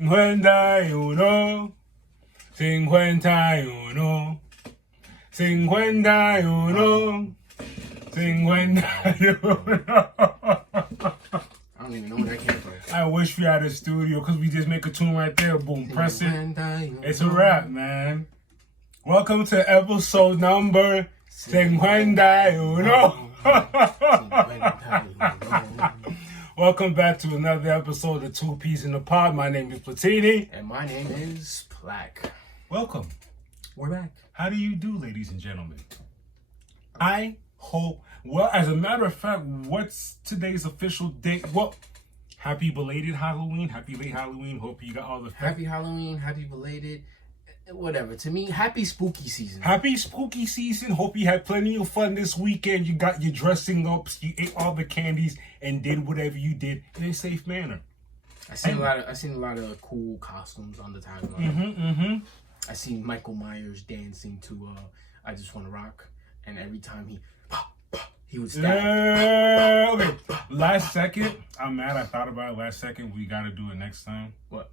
CINCUENTA y uno, 51, 51, 51. I don't even know where that came from. I wish we had a studio because we just make a tune right there. Boom, press it. It's a wrap, man. Welcome to episode number 51. Welcome back to another episode of Two Peas in the Pod. My name is Platini. And my name is Plaque. Welcome. We're back. How do you do, ladies and gentlemen? I hope, well, as a matter of fact, what's today's official date? Well, happy belated Halloween. Happy late Halloween. Hope you got all the... Happy Halloween. Happy belated. Whatever. To me, happy spooky season. Happy spooky season. Hope you had plenty of fun this weekend. You got your dressing ups. You ate all the candies and did whatever you did in a safe manner. I seen a lot of cool costumes on the timeline. I seen Michael Myers dancing to "I Just Want to Rock," and every time he would stab. Okay. Last second, I'm mad. I thought about it last second. We got to do it next time. What?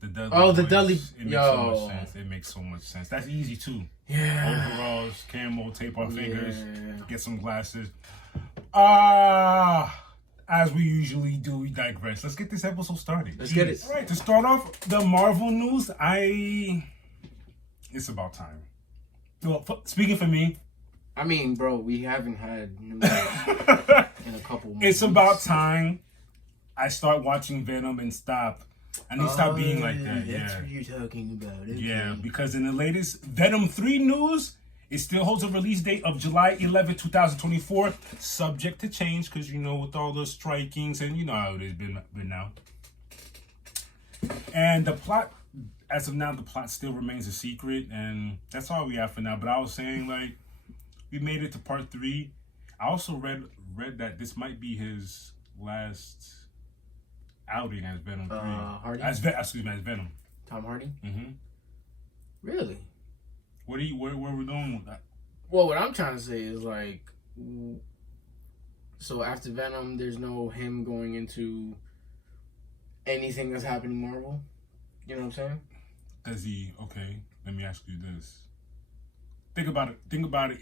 The Dudley. Oh, the Boys. Dudley. It makes so much sense. It makes so much sense. That's easy too. Yeah. Overalls, camo, tape our fingers, get some glasses. As we usually do, we digress. Let's get this episode started. Let's get it. All right, to start off the Marvel news, it's about time. Well, speaking for me, I mean, bro, we haven't had news in a couple months. It's about time I start watching Venom and stop. I need to stop being like that. That's what you're talking about. Okay. Yeah, because in the latest Venom 3 news, it still holds a release date of July 11, 2024, subject to change because, you know, with all the strikings and you know how it has been now. And the plot, as of now, the plot still remains a secret, and that's all we have for now. But I was saying, like, we made it to part 3. I also read that this might be his last outing as Venom 3. Hardy? As Venom. Tom Hardy? Mm-hmm. Really? Where we're going with that? Well, what I'm trying to say is, like, so after Venom, there's no him going into anything that's happening Marvel? You know what I'm saying? Does he? Okay, let me ask you this. Think about it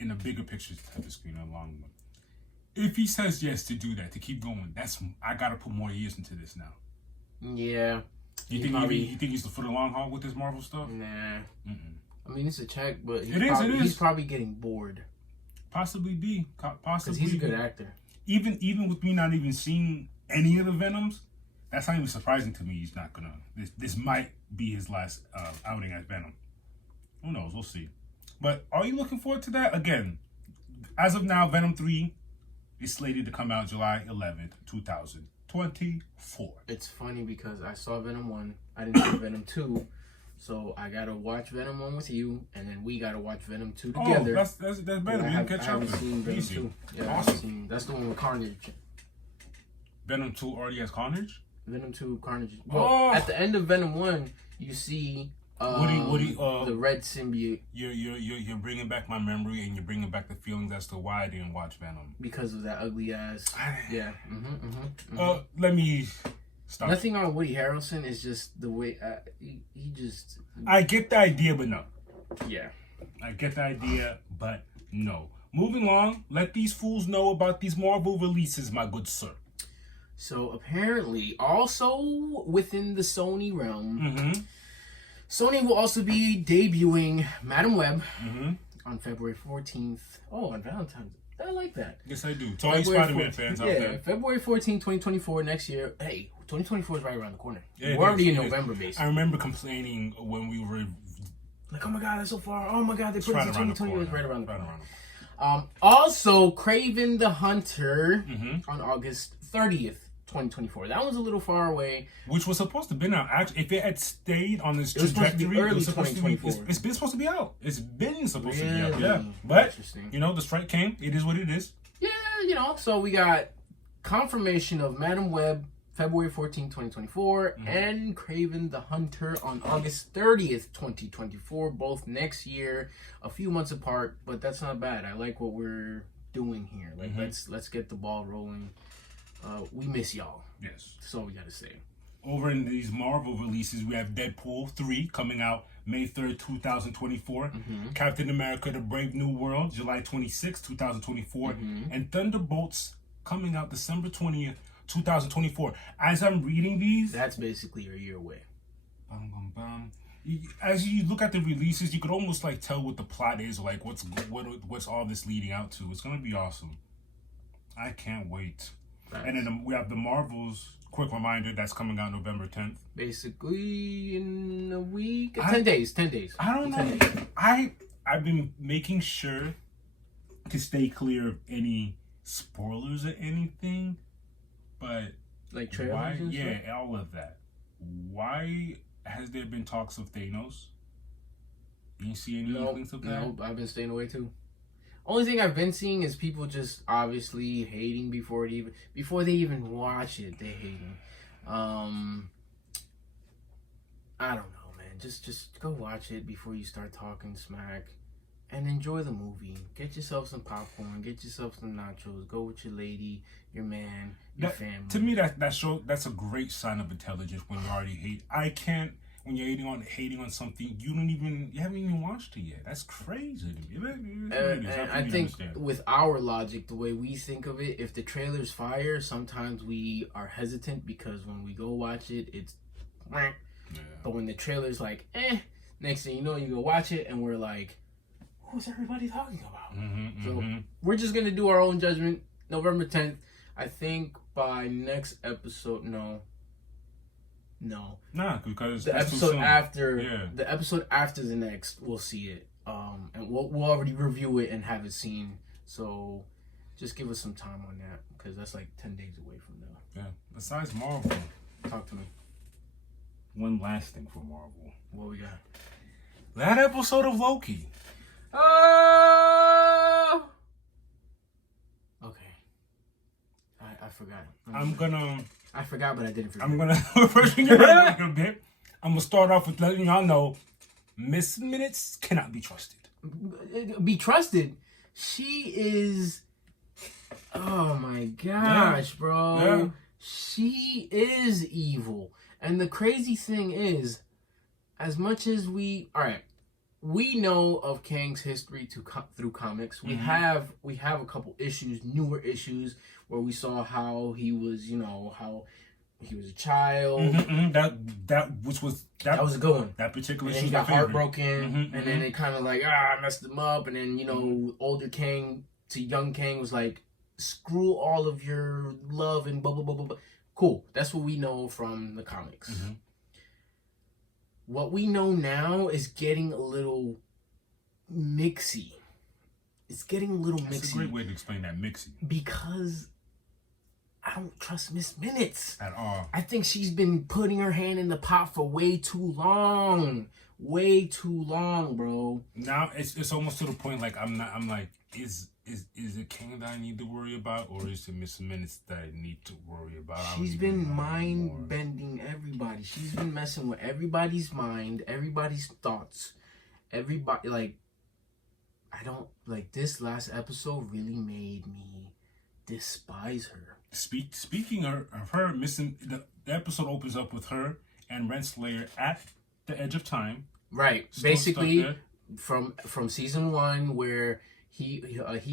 in a bigger picture type of screen, a long one. If he says yes to do that, to keep going, I gotta put more years into this now. Yeah. You think he's for the long haul with this Marvel stuff? Nah. Mm-mm. I mean, it's a check, but he's probably getting bored. Possibly. Because he's a good actor. Even with me not even seeing any of the Venoms, that's not even surprising to me. He's not gonna. This might be his last outing as Venom. Who knows? We'll see. But are you looking forward to that? Again, as of now, Venom 3 is slated to come out July 11th, 2024. It's funny because I saw Venom 1. I didn't see Venom 2. So I gotta watch Venom 1 with you, and then we gotta watch Venom 2 together. Oh, that's better. We can catch up. I haven't seen Venom 2. Yeah, awesome. That's the one with Carnage. Venom 2 already has Carnage? Venom 2 Carnage. Well, at the end of Venom 1, you see Woody, the red symbiote. You're bringing back my memory, and you're bringing back the feelings as to why I didn't watch Venom. Because of that ugly ass. Yeah. Let me stop. Nothing on Woody Harrelson is just the way he just. I get the idea, but no. Yeah. I get the idea, but no. Moving on. Let these fools know about these Marvel releases, my good sir. So apparently, also within the Sony realm, Sony will also be debuting Madam Web on February 14th. Oh, on Valentine's. I like that. Yes, I do. To all you Spider-Man fans out there. Yeah, February 14th, 2024, next year. Hey, 2024 is right around the corner. Yeah, we're already in November, basically. I remember complaining when we were... Like, oh my God, that's so far. Oh my God, they put it in 2020. It's right around the corner. Around. Also, Kraven the Hunter on August 30th. 2024. That was a little far away. Which was supposed to be out. Actually, if it had stayed on this trajectory, it was supposed to be early 2024. It's been supposed to be out. It's been supposed to be out. Yeah. But, you know, the strike came. It is what it is. Yeah, you know. So we got confirmation of Madam Web February 14, 2024, and Kraven the Hunter on August 30th, 2024. Both next year, a few months apart, but that's not bad. I like what we're doing here. Like, let's get the ball rolling. We miss y'all. Yes. That's all we gotta say. over in these Marvel releases, we have Deadpool 3 coming out May 3rd, 2024. Captain America: The Brave New World, July 26th, 2024. And Thunderbolts coming out December 20th, 2024. As I'm reading these... That's basically a year away. As you look at the releases, you could almost like tell what the plot is, like what's all this leading out to. It's going to be awesome. I can't wait. Nice. And then we have the Marvels... Quick reminder, that's coming out November 10th. Basically in a week. 10 days. 10 days. I don't know. I've been making sure to stay clear of any spoilers or anything. But like trailers why? And yeah, stuff? All of that. Why has there been talks of Thanos? You didn't see any things of that? Nope, I've been staying away too. Only thing I've been seeing is people just obviously hating before they even watch it. They hating. I don't know, man. Just go watch it before you start talking smack, and enjoy the movie. Get yourself some popcorn. Get yourself some nachos. Go with your lady, your man, your family. To me, that's a great sign of intelligence when you already hate. I can't. When you're hating on something, you haven't even watched it yet. That's crazy to me. I think with our logic, the way we think of it, if the trailer's fire, sometimes we are hesitant because when we go watch it, it's yeah. But when the trailer's like, next thing you know, you go watch it and we're like, who's everybody talking about? So we're just gonna do our own judgment. November 10th. I think by next episode, no, because the episode after the next, we'll see it. And we'll already review it and have it seen. So just give us some time on that because that's like 10 days away from now. Yeah. Besides Marvel, talk to me. One last thing for Marvel. What we got? That episode of Loki. Okay. I forgot. I forgot, but I didn't forget. I'm gonna refreshing your memory a little bit. I'm gonna start off with letting y'all know Miss Minutes cannot be trusted. Be trusted? She is. Oh my gosh, bro. Yeah. She is evil. And the crazy thing is, as much as we know of Kang's history through comics. We have a couple issues, newer issues, where we saw how he was, how he was a child. That was a good one. That particular issue. And he got heartbroken, and then they kind of like messed him up, and then older Kang to young Kang was like, screw all of your love and blah blah blah blah blah. Cool. That's what we know from the comics. What we know now is getting a little mixy. It's getting a little mixy. That's a great way to explain that, mixy. Because I don't trust Miss Minutes at all. I think she's been putting her hand in the pot for way too long. Way too long, bro. Now it's almost to the point like I'm like, is it King that I need to worry about, or is it Miss Minutes that I need to worry about? She's been mind bending everybody. She's been messing with everybody's mind, everybody's thoughts. Everybody this last episode really made me despise her. Speaking of her, the episode opens up with her and Renslayer at the edge of time. Right. Basically, from season 1 where He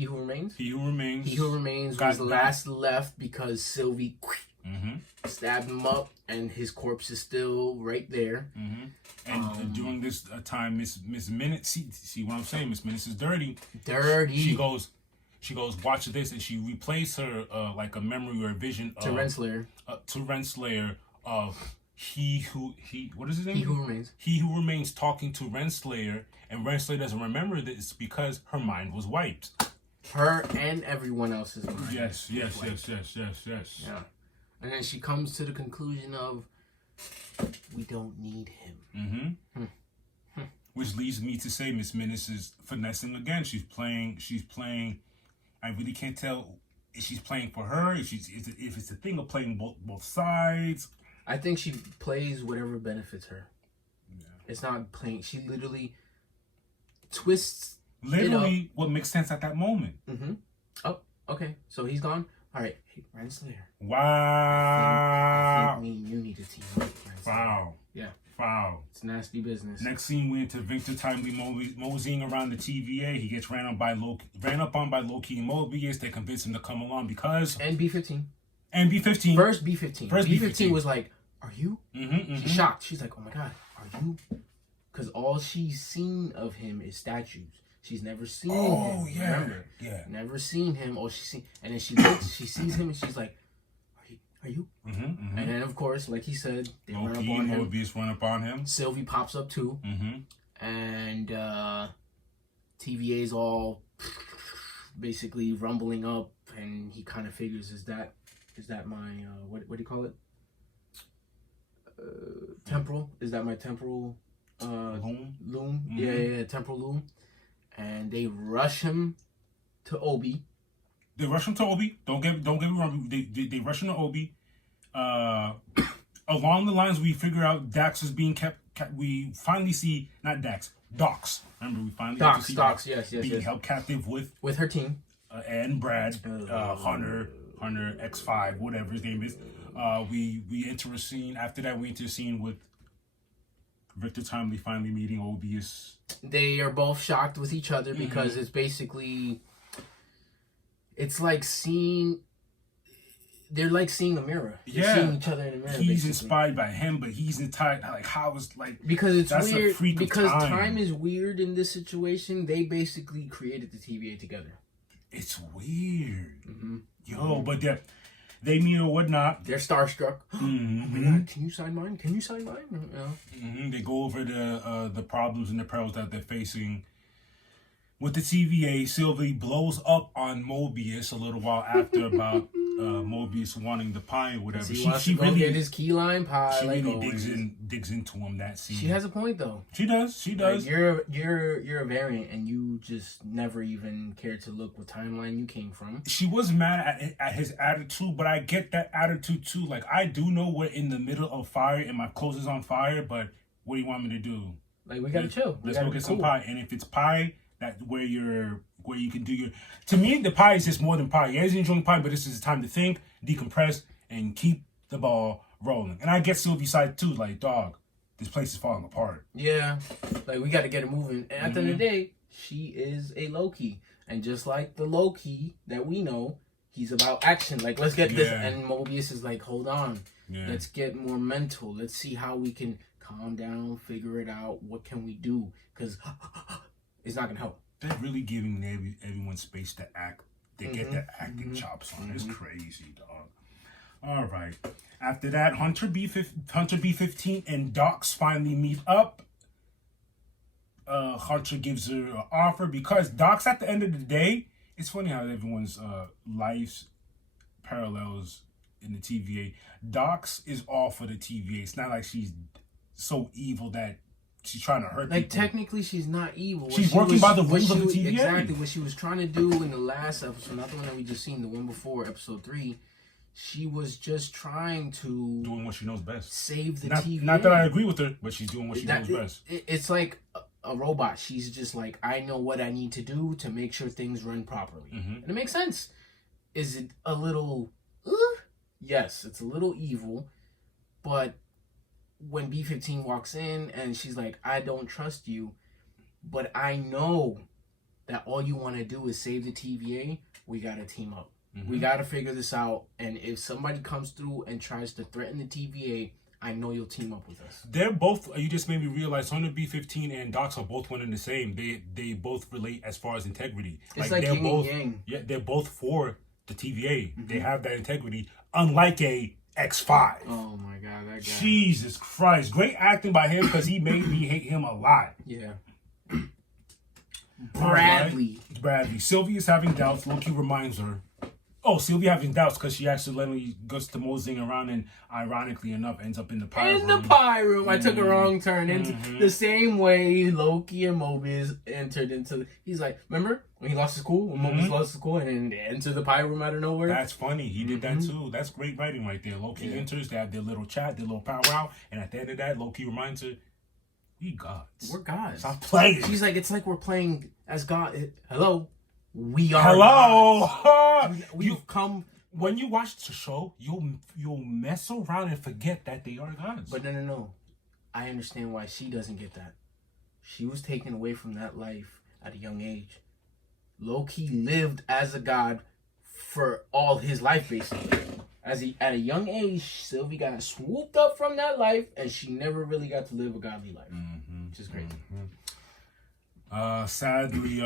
Who Remains was last left because Sylvie stabbed him up, and his corpse is still right there. And during this time, Miss Minutes, see what I'm saying? Miss Minutes is dirty. She goes, watch this, and she replays her like a memory or a vision to Renslayer of what is his name? He Who Remains talking to Renslayer, and Renslayer doesn't remember this because her mind was wiped. Her and everyone else's mind. Yes. Yeah. And then she comes to the conclusion of, we don't need him. Which leads me to say Miss Minutes is finessing again. She's playing. I really can't tell if she's playing for her, if it's a thing of playing both sides. I think she plays whatever benefits her. Yeah. It's not playing. She literally twists. Literally, what makes sense at that moment. Oh, okay. So he's gone. All right, hey, Renslayer. Wow. I think me and you need to team up. Wow. Yeah. Wow. It's nasty business. Next scene, we into Victor timely moseying around the TVA. He gets ran up on by Loki and Mobius. They convince him to come along because... And B-15. And B-15. First B-15. First B-15 was like, are you? Mm-hmm. She's shocked. She's like, oh my God, are you? Because all she's seen of him is statues. She's never seen him. Oh, yeah. Remember? Yeah. Never seen him. All she's seen. And then she looks, she sees him, and she's like, are you? Mm-hmm, mm-hmm. And then, of course, like he said, they run up Loki on and him. Mobius run up on him. Sylvie pops up too. Mm-hmm. And TVA's all basically rumbling up, and he kind of figures, is that my what do you call it? Temporal? Is that my temporal Loom? Mm-hmm. Yeah, temporal loom. And they rush him to Obi. They rush him to Obi. Don't get me wrong. They rush him to Obi. Along the lines, we figure out Dax is being kept. We finally see not Dax, Dox. Remember, we finally get to see Dox. Yes. being held captive with her team. And Brad, Hunter X5, whatever his name is. We enter a scene. After that, we enter a scene with Victor Timely finally meeting Obius. They are both shocked with each other because it's basically, it's like they're like seeing a mirror. They're seeing each other in a mirror. He's basically inspired by him, but he's entitled. Like, how is like, because it's that's weird. a freak Because of time is weird in this situation. They basically created the TVA together. It's weird. Mm-hmm. But they meet or whatnot. They're starstruck. Mm-hmm. Oh my God, can you sign mine? Can you sign mine? Mm-hmm. They go over the problems and the perils that they're facing with the TVA. Sylvie blows up on Mobius a little while after about Mobius wanting the pie or whatever. She really get his key lime pie. She like really digs into him that scene. She has a point though. She does. Like, you're a variant, and you just never even cared to look what timeline you came from. She was mad at his attitude, but I get that attitude too. Like, I do know we're in the middle of fire and my clothes is on fire, but what do you want me to do? Like, we gotta chill. Let's go get some pie. And if it's pie, that where you can do your. To me, the pie is just more than pie. Yeah, he's enjoying pie, but this is time to think, decompress, and keep the ball rolling. And I get Sylvie's side too. Like, dog, this place is falling apart. Yeah, like we got to get it moving. And at the end of the day, she is a Loki, and just like the Loki that we know, he's about action. Like, let's get this. And Mobius is like, hold on, let's get more mental. Let's see how we can calm down, figure it out. What can we do? Because it's not gonna help. They're really giving everyone space to act. They get their acting chops on. It's crazy, dog. All right. After that, Hunter B-15 and Dox finally meet up. Hunter gives her an offer because Dox, at the end of the day, it's funny how everyone's lives parallels in the TVA. Dox is all for the TVA. It's not like she's so evil that she's trying to hurt people. Technically, she's not evil. She's working by the rules of the TVA. Exactly. What she was trying to do in the last episode, not the one that we just seen, the one before, episode 3, she was just trying to... doing what she knows best. Save the TVA. Not that I agree with her, but she's doing what she knows best. It's like a robot. She's just like, I know what I need to do to make sure things run properly. And it makes sense. Is it a little... Yes, it's a little evil, but... when B-15 walks in and she's like, I don't trust you, but I know that all you want to do is save the TVA, we got to team up. We got to figure this out. And if somebody comes through and tries to threaten the TVA, I know you'll team up with us. They're both, you just made me realize, Hunter B-15 and Dox are both one and the same. They both relate as far as integrity. It's like they're yin both, and yang. Yeah, they're both for the TVA. They have that integrity, unlike a X5. Oh my God, that guy. Jesus Christ. Great acting by him because he made me hate him a lot. Yeah. Bradley. Sylvia's having doubts. Loki reminds her. Oh, Sylvia having doubts because she accidentally goes to moseying around and, ironically enough, ends up in the pie room. In the pie room. I took a wrong turn. Into the same way Loki and Mobius entered into... He's like, remember when he lost his cool? When Mobius lost his cool and then they entered the pie room out of nowhere? That's funny. He did that too. That's great writing right there. Loki enters. They have their little chat, their little powwow. And at the end of that, Loki reminds her, we gods. We're gods. Stop playing. She's like, it's like we're playing as God. Hello. We are Hello. We've come when you watch the show, you'll mess around and forget that they are gods. But no. I understand why she doesn't get that. She was taken away from that life at a young age. Loki lived as a god for all his life, basically. At a young age, Sylvie got swooped up from that life, and she never really got to live a godly life, which is crazy. Sadly,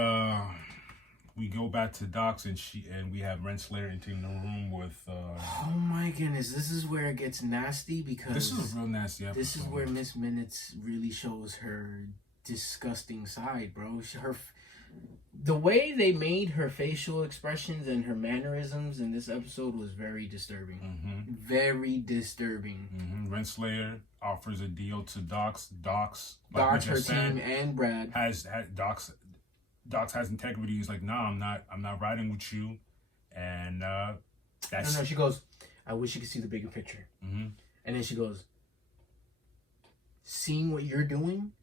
we go back to Docs, and we have Renslayer entering the room with. Oh my goodness, this is where it gets nasty because this is a real nasty episode. This is where Miss Minutes really shows her disgusting side, bro. The way they made her facial expressions and her mannerisms in this episode was very disturbing. Very disturbing. Renslayer offers a deal to Docs. Docs, her team, and Brad has Docs has integrity. He's like, I'm not riding with you, and that's no. She goes, I wish you could see the bigger picture. And then she goes, seeing what you're doing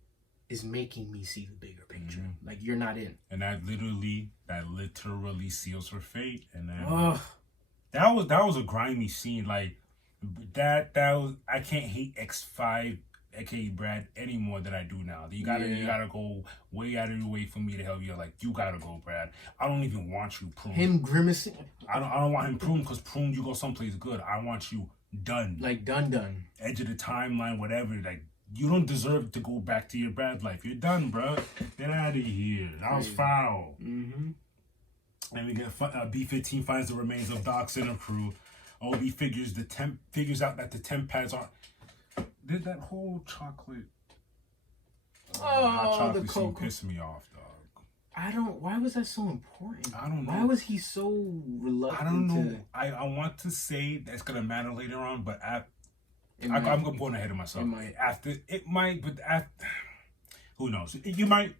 is making me see the bigger picture. Like, you're not in. And that literally seals her fate. And then that was a grimy scene. Like that was, I can't hate X5, aka Brad, any more than I do now. You gotta go way out of your way for me to help you. Like, you gotta go, Brad. I don't even want you pruned. Him grimacing. I don't want him pruned, because pruned you go someplace good. I want you done. Like done. Edge of the timeline, whatever. Like, you don't deserve to go back to your bad life. You're done, bro. Get out of here. That was foul. And we get B-15 finds the remains of Docs and her crew. OB figures out that the temp pads are. Did that whole chocolate? Hot chocolate scene pissed me off, dog. Why was that so important? I don't know. Why was he so reluctant? I don't know. I want to say that's gonna matter later on, but I'm going ahead of myself. It might, but who knows? You're right.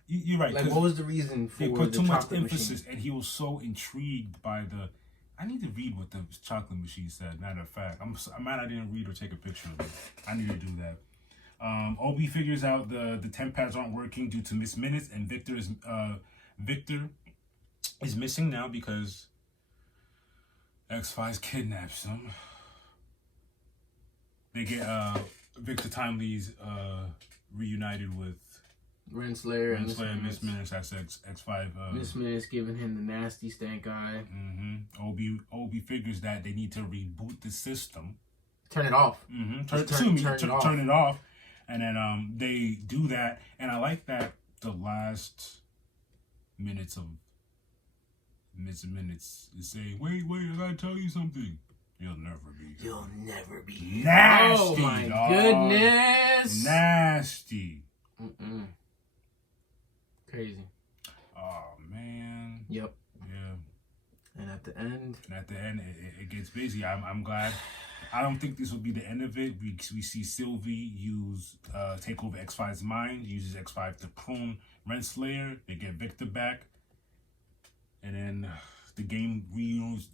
Like, what was the reason for they put too much emphasis, machine? and he was so intrigued by the. I need to read what the chocolate machine said. Matter of fact, I'm mad I didn't read or take a picture of it. I need to do that. Obi figures out the temp pads aren't working due to Miss Minutes, and Victor is missing now because X5 kidnaps him. They get Victor Timely's reunited with Renslayer and Miss Minutes. That's X5. Miss Minutes giving him the nasty stank eye. Obi figures that they need to reboot the system. Turn it off. Turn it off. And then they do that. And I like that the last minutes of Miss Minutes is saying, wait, I gotta tell you something. You'll never be. Nasty. Oh my goodness. Nasty. Crazy. Oh man. Yep. Yeah. And at the end, it gets busy. I'm glad. I don't think this will be the end of it. We see Sylvie take over X5's mind, uses X5 to prune Renslayer. They get Victor back. And then the game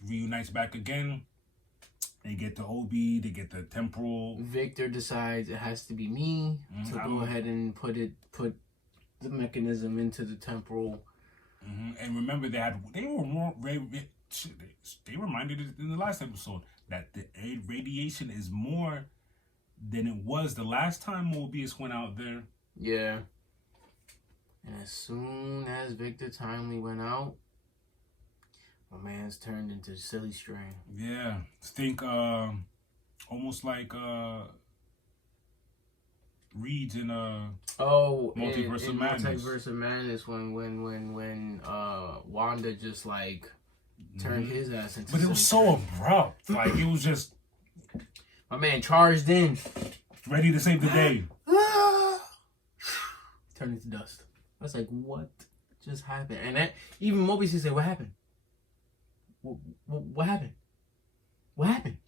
reunites back again. They get the OB, they get the temporal. Victor decides it has to be me to go ahead and put the mechanism into the temporal. And remember they reminded it in the last episode that the radiation is more than it was the last time Mobius went out there. Yeah. And as soon as Victor Timely went out, my man's turned into silly string. Yeah. Think almost like Reed's in Multiverse of Madness. Multiverse of Madness when Wanda just like turned his ass into. But it was so abrupt. Like, it was just my man charged in, ready to save the day. Turned into dust. I was like, what just happened? And that even Mobius said, what happened? What happened? What happened?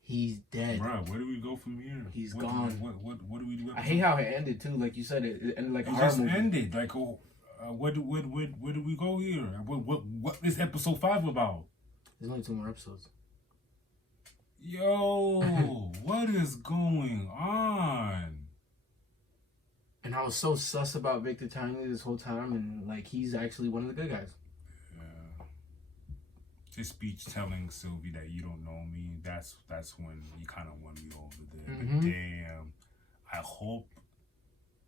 He's dead. Bro, where do we go from here? He's gone. What do we do? I hate how it ended too. Like you said, it ended like a horror movie. Ended like, where do we go here? What is episode 5 about? There's only 2 more episodes. Yo, what is going on? And I was so sus about Victor Timely this whole time, and like he's actually one of the good guys. his speech telling Sylvie that you don't know me, that's when he kind of won me over there. Mm-hmm. But damn, I hope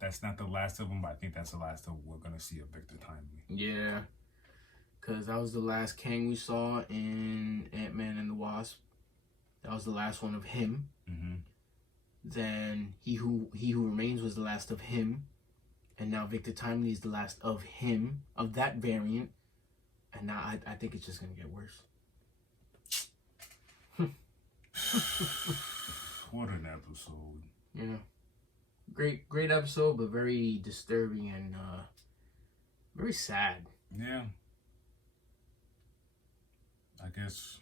that's not the last of them, but I think that's the last of we're going to see of Victor Timely. Yeah. Because that was the last Kang we saw in Ant-Man and the Wasp. That was the last one of him. Mm-hmm. Then He Who Remains was the last of him. And now Victor Timely is the last of him, of that variant. And now I think it's just going to get worse. What an episode. Yeah. Great episode, but very disturbing and very sad. Yeah. I guess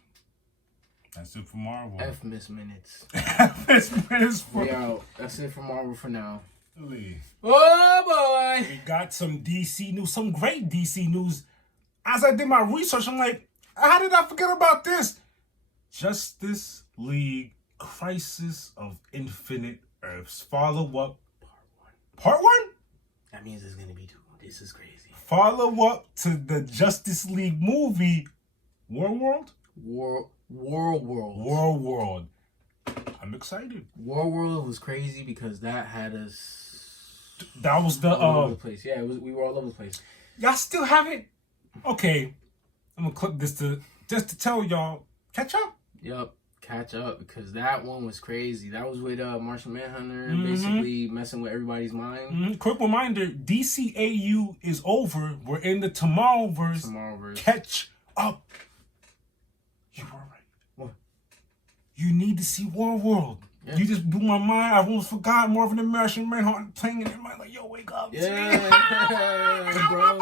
that's it for Marvel. F Miss Minutes. F Minutes for... We out. That's it for Marvel for now. Really? Oh boy! We got some DC news, some great DC news. As I did my research, I'm like, how did I forget about this? Justice League Crisis of Infinite Earths. Follow-up. Part 1? That means it's gonna be 2. This is crazy. Follow-up to the Justice League movie, War World. I'm excited. War World was crazy because that had us. That was the all over the place. Yeah, we were all over the place. Y'all still haven't? Okay, I'm gonna clip this just to tell y'all, catch up. Yup, catch up because that one was crazy. That was with Martian Manhunter basically messing with everybody's mind. Quick reminder: DCAU is over. We're in the Tomorrowverse. Catch up. You were right. What? You need to see War World. Yeah. You just blew my mind. I almost forgot Marvin the Martian Manhunter playing in my mind. Like, yo, wake up. Yeah, bro.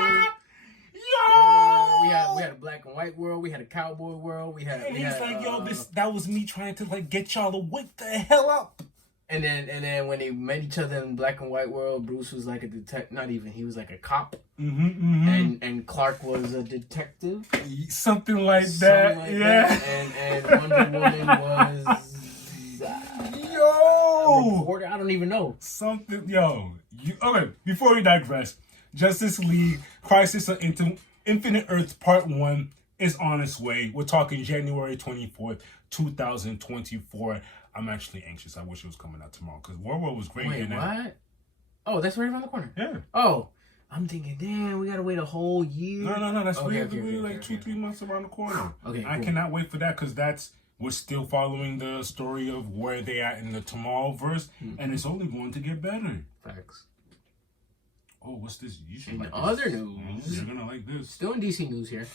Yo! We had a black and white world. We had a cowboy world. He's like, yo, that was me trying to like get y'all to wake the hell up. And then when they met each other in black and white world, Bruce was like a detective. Not even, he was like a cop. And Clark was a detective. Something like that. And Wonder Woman was a reporter. I don't even know. Okay, before we digress, Justice League Crisis of Infinite Earths Part 1 is on its way. We're talking January 24th, 2024. I'm actually anxious. I wish it was coming out tomorrow because War World was great. Wait, what? Oh, that's right around the corner. Yeah. Oh, I'm thinking, damn, we gotta wait a whole year. No. That's really 2-3 months around the corner. Okay, I cannot wait for that because we're still following the story of where they at in the Tomorrowverse, and it's only going to get better. Facts. Oh, what's this? You should in like other this. news, You're gonna like this. Still in DC news here.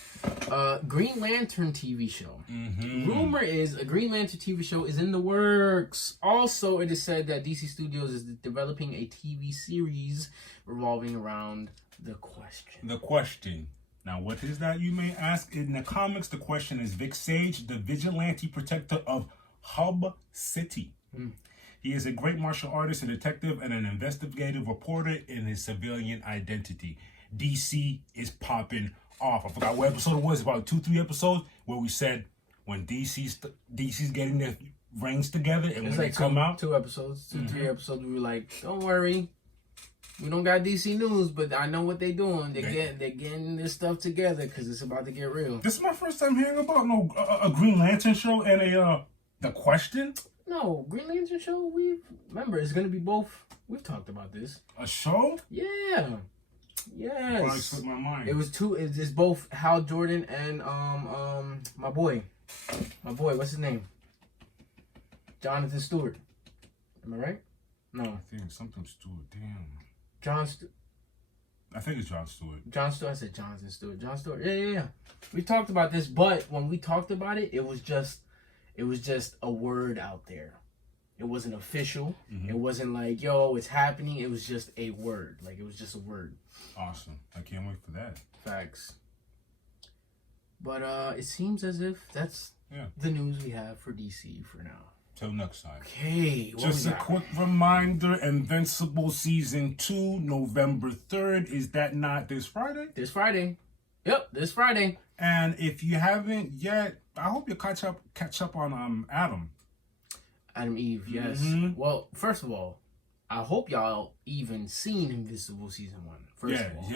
Green Lantern TV show. Rumor is a Green Lantern TV show is in the works. Also, it is said that DC Studios is developing a TV series revolving around the Question. The Question. Now, what is that, you may ask? In the comics, the Question is Vic Sage, the vigilante protector of Hub City. He is a great martial artist, a detective, and an investigative reporter in his civilian identity. DC is popping off. I forgot what episode it was, about 2-3 episodes, where we said when DC's getting their rings together, and when they come out. 2 episodes, 2-3 episodes, we were like, don't worry. We don't got DC news, but I know what they're doing. They're getting this stuff together because it's about to get real. This is my first time hearing about a Green Lantern show and The Question. No, Green Lantern show. Remember it's gonna be both. We've talked about this. A show? Yeah. Yes. Probably slipped my mind. It was 2. It's both Hal Jordan and my boy. What's his name? Jonathan Stewart. Am I right? No. I think it's something Stewart. Damn. I think it's Jon Stewart. Jon Stewart. I said Jonathan Stewart. Jon Stewart. Yeah. We talked about this, but when we talked about it, it was just a word out there. It wasn't official. It wasn't like, yo, it's happening. It was just a word. Like, it was just a word. Awesome. I can't wait for that. Facts. But it seems as if that's the news we have for DC for now. Till next time. Okay. Just a quick reminder, Invincible Season 2, November 3rd. Is that not this Friday? This Friday. Yep, this Friday. And if you haven't yet, I hope you catch up on Adam Eve, yes. Well, first of all, I hope y'all even seen Invincible season 1. First of all,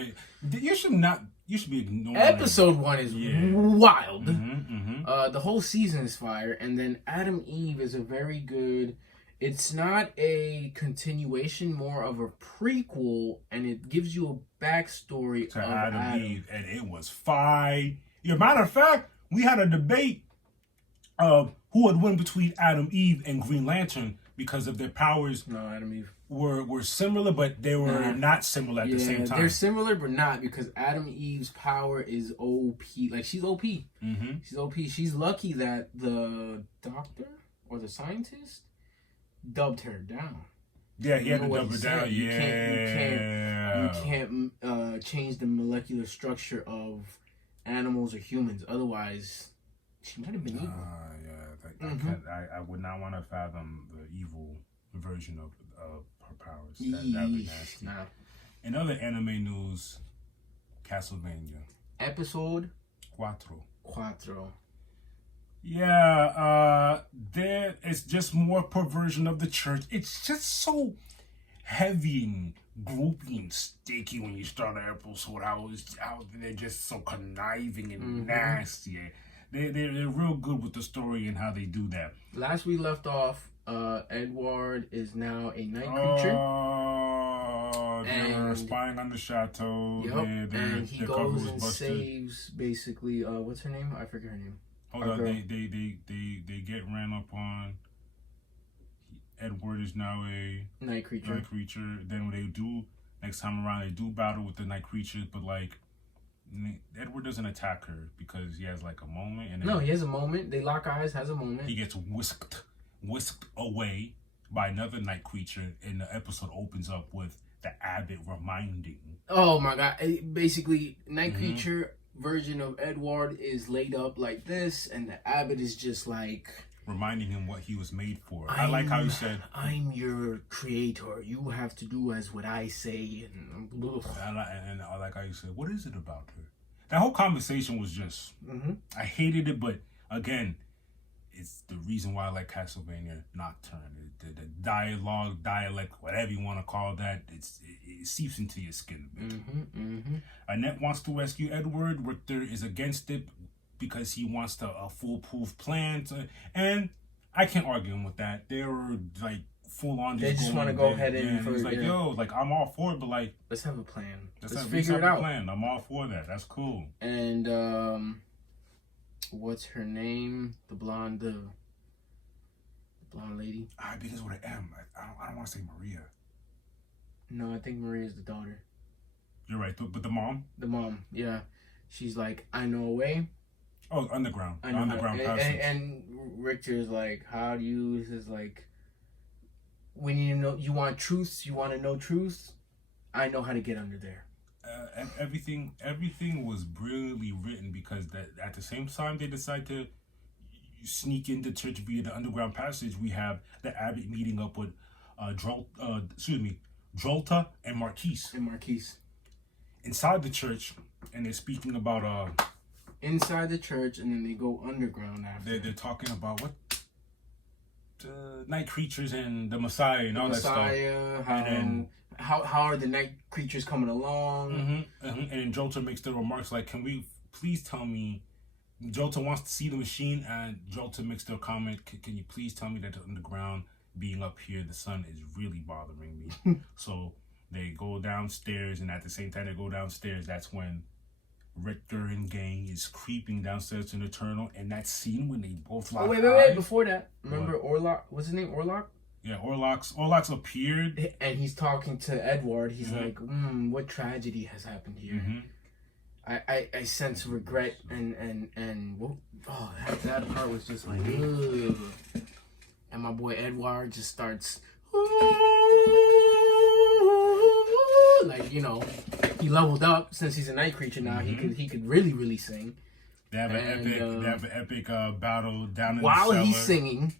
you should not. You should be ignoring. Episode 1 is wild. Mm-hmm, mm-hmm. The whole season is fire, and then Adam Eve is a very good. It's not a continuation, more of a prequel, and it gives you a backstory to of Adam Eve, and it was fine. As a matter of fact, we had a debate of who would win between Adam Eve and Green Lantern because of their powers. No, Adam Eve were similar, but they were not similar at the same time. They're similar, but not, because Adam Eve's power is OP. Like, she's OP. Mm-hmm. She's OP. She's lucky that the doctor or the scientist dubbed her down. Yeah, he had to dub her down. You can't change the molecular structure of animals or humans. Otherwise, she might have been evil. I would not want to fathom the evil version of her powers. That would be nasty. Nah. In other anime news, Castlevania. Episode Cuatro. Yeah, there it's just more perversion of the church. It's just so heavy and groupy and sticky when you start an episode. How they're just so conniving and nasty. They're real good with the story and how they do that. Last we left off, Edward is now a night creature. They're spying on the chateau. Yep. And he goes and saves basically what's her name? I forget her name. Hold on, they get ran up on. Edward is now a night creature. Then when they do next time around, they do battle with the night creatures, but like Edward doesn't attack her because he has like a moment. And no, he has a moment. They lock eyes. Has a moment. He gets whisked away by another night creature, and the episode opens up with the abbot reminding. Oh my god! Basically, night creature version of Edward is laid up like this, and the abbot is just like reminding him what he was made for. I like how you said, "I'm your creator. You have to do as what I say." And I like how you said, "What is it about her?" That whole conversation was just. I hated it, but again, it's the reason why I like Castlevania Nocturne. The dialect, whatever you want to call that, it seeps into your skin. Annette wants to rescue Edward. Richter is against it because he wants a foolproof plan. And I can't argue him with that. They were like full on. They just want to go ahead and he's like, yo, like I'm all for it, but like let's have a plan. Let's figure it out. Plan. I'm all for that. That's cool. And what's her name? The blonde lady. I begins with an M. I don't want to say Maria. No, I think Maria's the daughter. You're right, but the mom? The mom, yeah. She's like, I know a way. Oh, underground. Underground passage. And Richter's like, how do you... This is like, we need to know... You want truths? You want to know truths? I know how to get under there. Everything was brilliantly written because that at the same time they decide to sneak into church via the underground passage. We have the abbot meeting up with Jolta and Marquise. Inside the church, and they're speaking about inside the church, and then they go underground after. They're talking about what the night creatures and the Messiah and all that stuff. How are the night creatures coming along? And Jolta makes the remarks like, "Can we please tell me?" Jolta wants to see the machine, and Jolta makes the comment, "Can you please tell me that the underground being up here, the sun is really bothering me?" So they go downstairs, and at the same time they go downstairs, that's when Richter and gang is creeping downstairs to the Eternal, and that scene when they both lock eyes. Wait, before that, remember Orlok? What's his name? Orlok? Yeah, Orlok's appeared. And he's talking to Edward. He's like, what tragedy has happened here? I sense regret and that part was just like, ugh. And my boy Edward just starts, like, you know, he leveled up since he's a night creature now. He could really sing. They have an epic battle down in the while cellar. He's singing.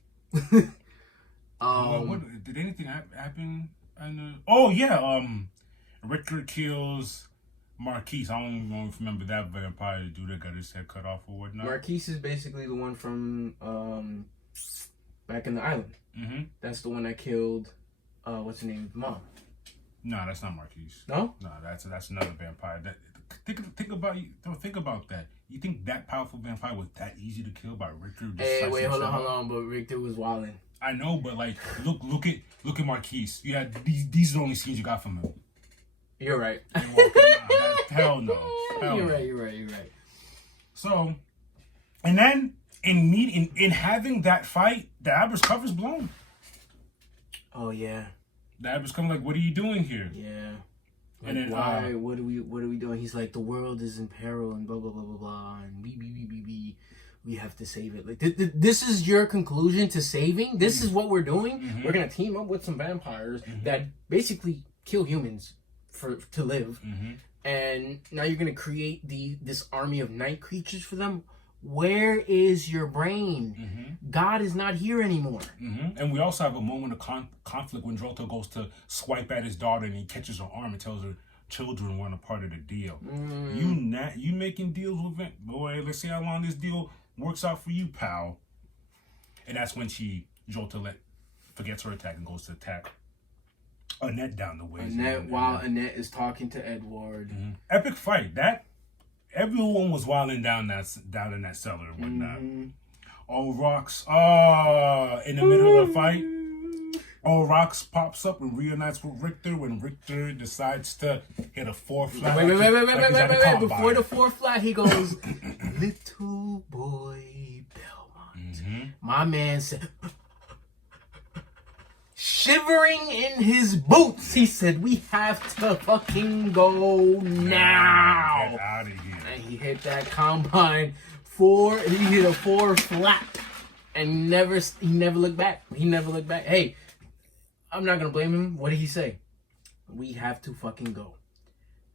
Did anything happen? Richter kills Marquise. I don't even remember that vampire dude that got his head cut off or whatnot. Marquise is basically the one from back in the island. That's the one that killed what's her name? Mom. No, that's not Marquise. No? No, that's another vampire. Think about that. You think that powerful vampire was that easy to kill by Richter? Hey, wait, hold on. But Richter was wilding. I know, but like, look at Marquise. You had these are the only scenes you got from him. You're right. Hell no. You're right. So, and then in having that fight, the Abra's cover's blown. Oh yeah. The Abra's come like, what are you doing here? Yeah. Like, And then why? What are we doing? He's like, the world is in peril and blah blah blah blah blah, and we have to save it. Like this is your conclusion to saving. This is what we're doing. Mm-hmm. We're gonna team up with some vampires that basically kill humans to live, and now you're gonna create this army of night creatures for them. Where is your brain? God is not here anymore. And we also have a moment of conflict when Jolto goes to swipe at his daughter and he catches her arm and tells her children weren't a part of the deal. You making deals with it? Boy, let's see how long this deal works out for you, pal. And that's when Jolto forgets her attack and goes to attack Annette down the way. Annette is talking to Edward. Epic fight. Everyone was wilding down in that cellar and whatnot. All Rocks, in the middle of the fight, All Rocks pops up and reunites with Richter when Richter decides to hit a 4 flat. Wait. Before the 4 flat, he goes, little boy Belmont. My man said, shivering in his boots, he said, we have to fucking go now. Get out of here. And he hit that combine he hit a 4 flat and he never looked back. Hey, I'm not gonna blame him. What did he say? We have to fucking go.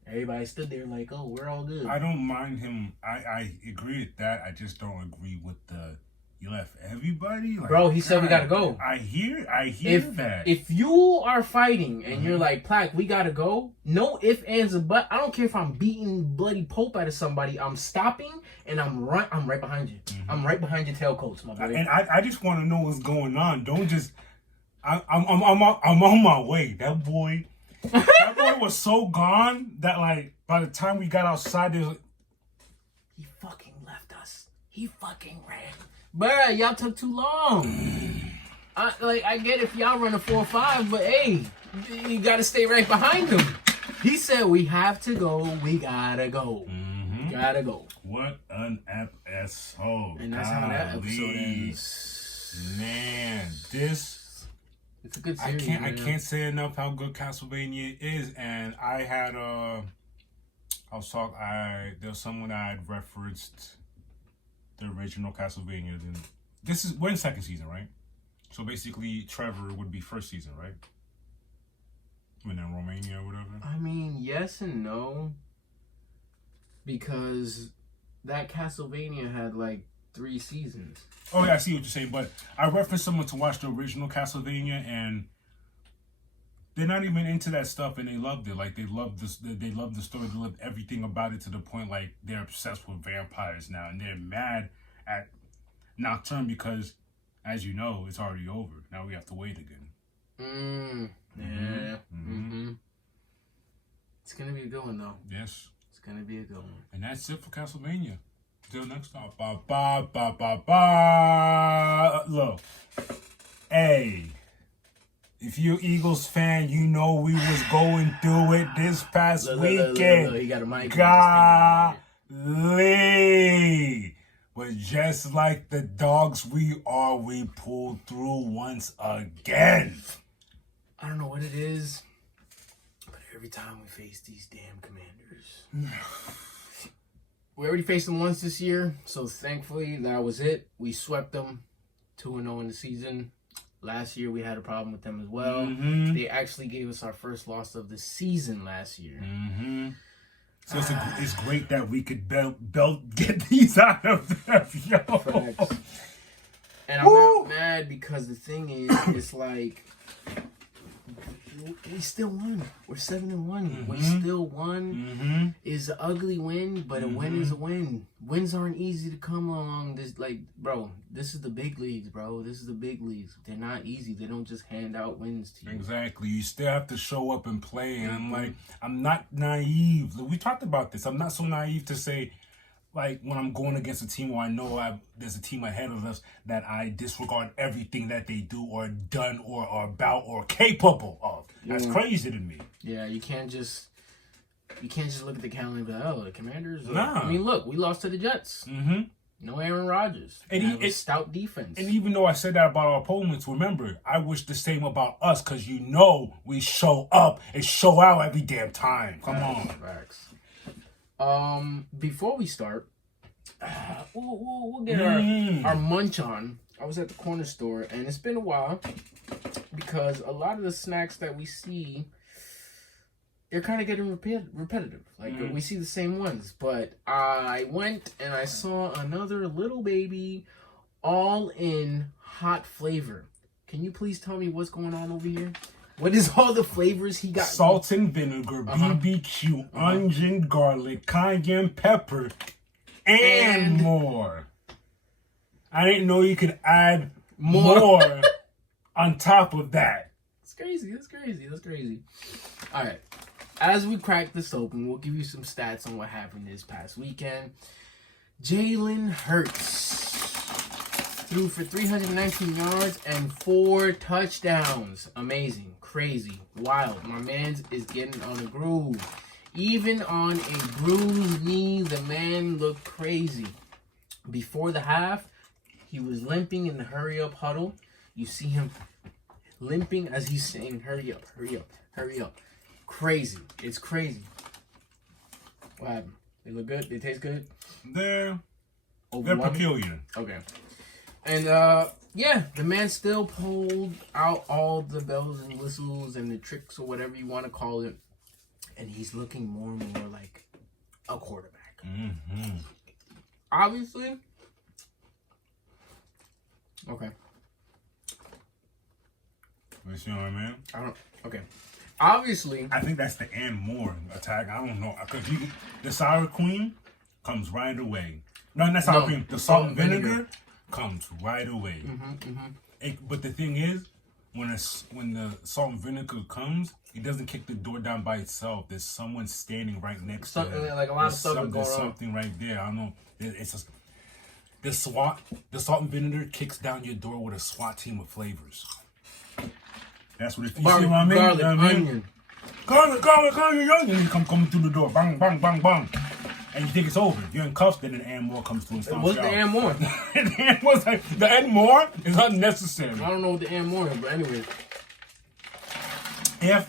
Everybody stood there like, oh, we're all good. I don't mind him. I agree with that. I just don't agree with you left everybody. Like, bro, he said we gotta go. I hear that. If you are fighting and you're like, Plaque, we gotta go. No ifs, ands, or buts. I don't care if I'm beating bloody Pope out of somebody. I'm stopping and I'm right behind you. I'm right behind your tailcoats, my boy. And I just want to know what's going on. Don't just. I'm on my way. That boy was so gone that like by the time we got outside, he fucking left us. He fucking ran. Bruh, y'all took too long. I get if y'all run a 4-5, but hey, you gotta stay right behind him. He said we have to go. We gotta go. Gotta go. What an episode! And that's how that episode ends. Man, it's a good series. I can't say enough how good Castlevania is. And I had there's someone I had referenced the original Castlevania, and we're in second season, right? So basically Trevor would be first season, right? When in Romania or whatever. I mean, yes and no, because that Castlevania had like 3 seasons. Oh yeah, I see what you're saying, but I referenced someone to watch the original Castlevania, and they're not even into that stuff, and they loved it. Like they loved the story, they loved everything about it, to the point like they're obsessed with vampires now, and they're mad at Nocturne because, as you know, it's already over. Now we have to wait again. It's gonna be a good one though. Yes, it's gonna be a good one. And that's it for Castlevania. Till next time. Look, hey. If you're Eagles fan, you know we was going through it this past weekend. Look, he got a mic. Golly. But just like the dogs we are, we pulled through once again. I don't know what it is, but every time we face these damn Commanders. We already faced them once this year, so thankfully that was it. We swept them 2-0 in the season. Last year we had a problem with them as well. They actually gave us our first loss of the season last year. So it's great that we could get these out of them, yo. And I'm not mad because the thing is, it's like we still won. We're 7-1. We still won. It's an ugly win, but a win is a win. Wins aren't easy to come along. This, like, bro, this is the big leagues, bro. This is the big leagues. They're not easy. They don't just hand out wins to you. Exactly. You still have to show up and play. And I'm like, I'm not naive. We talked about this. I'm not so naive to say, like, when I'm going against a team where I know there's a team ahead of us, that I disregard everything that they do or done or are about or capable of. That's crazy to me. Yeah, you can't just look at the calendar and be like, oh, the Commanders. Nah. I mean, look, we lost to the Jets. No Aaron Rodgers. And it's stout defense. And even though I said that about our opponents, remember, I wish the same about us, because you know we show up and show out every damn time. Come on. Facts. Before we start, we'll get our munch on. I was at the corner store, and it's been a while because a lot of the snacks that we see, they're kind of getting repetitive. Like, we see the same ones. But I went and I saw another little baby all in hot flavor. Can you please tell me what's going on over here? What is all the flavors he got? Salt and vinegar, BBQ, onion, garlic, cayenne pepper, and more. I didn't know you could add more on top of that. It's crazy. That's crazy. All right. As we crack this open, we'll give you some stats on what happened this past weekend. Jalen Hurts threw for 319 yards and 4 touchdowns. Amazing. Crazy. Wild. My man is getting on a groove. Even on a bruised knee, the man looked crazy. Before the half, he was limping in the hurry-up huddle. You see him limping as he's saying, hurry up, hurry up, hurry up. Crazy. It's crazy. What happened? They look good? They taste good? They're peculiar. Okay. And, yeah, the man still pulled out all the bells and whistles and the tricks or whatever you want to call it. And he's looking more and more like a quarterback. Obviously. Okay. You see what I mean? Okay. Obviously. I think that's the and more attack. I don't know. Because the sour cream comes right away. No, not sour cream. The salt and vinegar comes right away. But the thing is, when the salt and vinegar comes, it doesn't kick the door down by itself. There's someone standing right next to it. Like a lot of stuff going on. There's something right there. I don't know. The salt and vinegar kicks down your door with a SWAT team of flavors. That's what it is. You see what I mean? Garlic, you know what I mean? onion. Garlic, onion. You come through the door. Bang, bang, bang, bang. And you think it's over. If you're in cuffs, then an and more comes through and stomps What's you the out. and more? The and more is unnecessary. I don't know what the and more is, but anyway. If,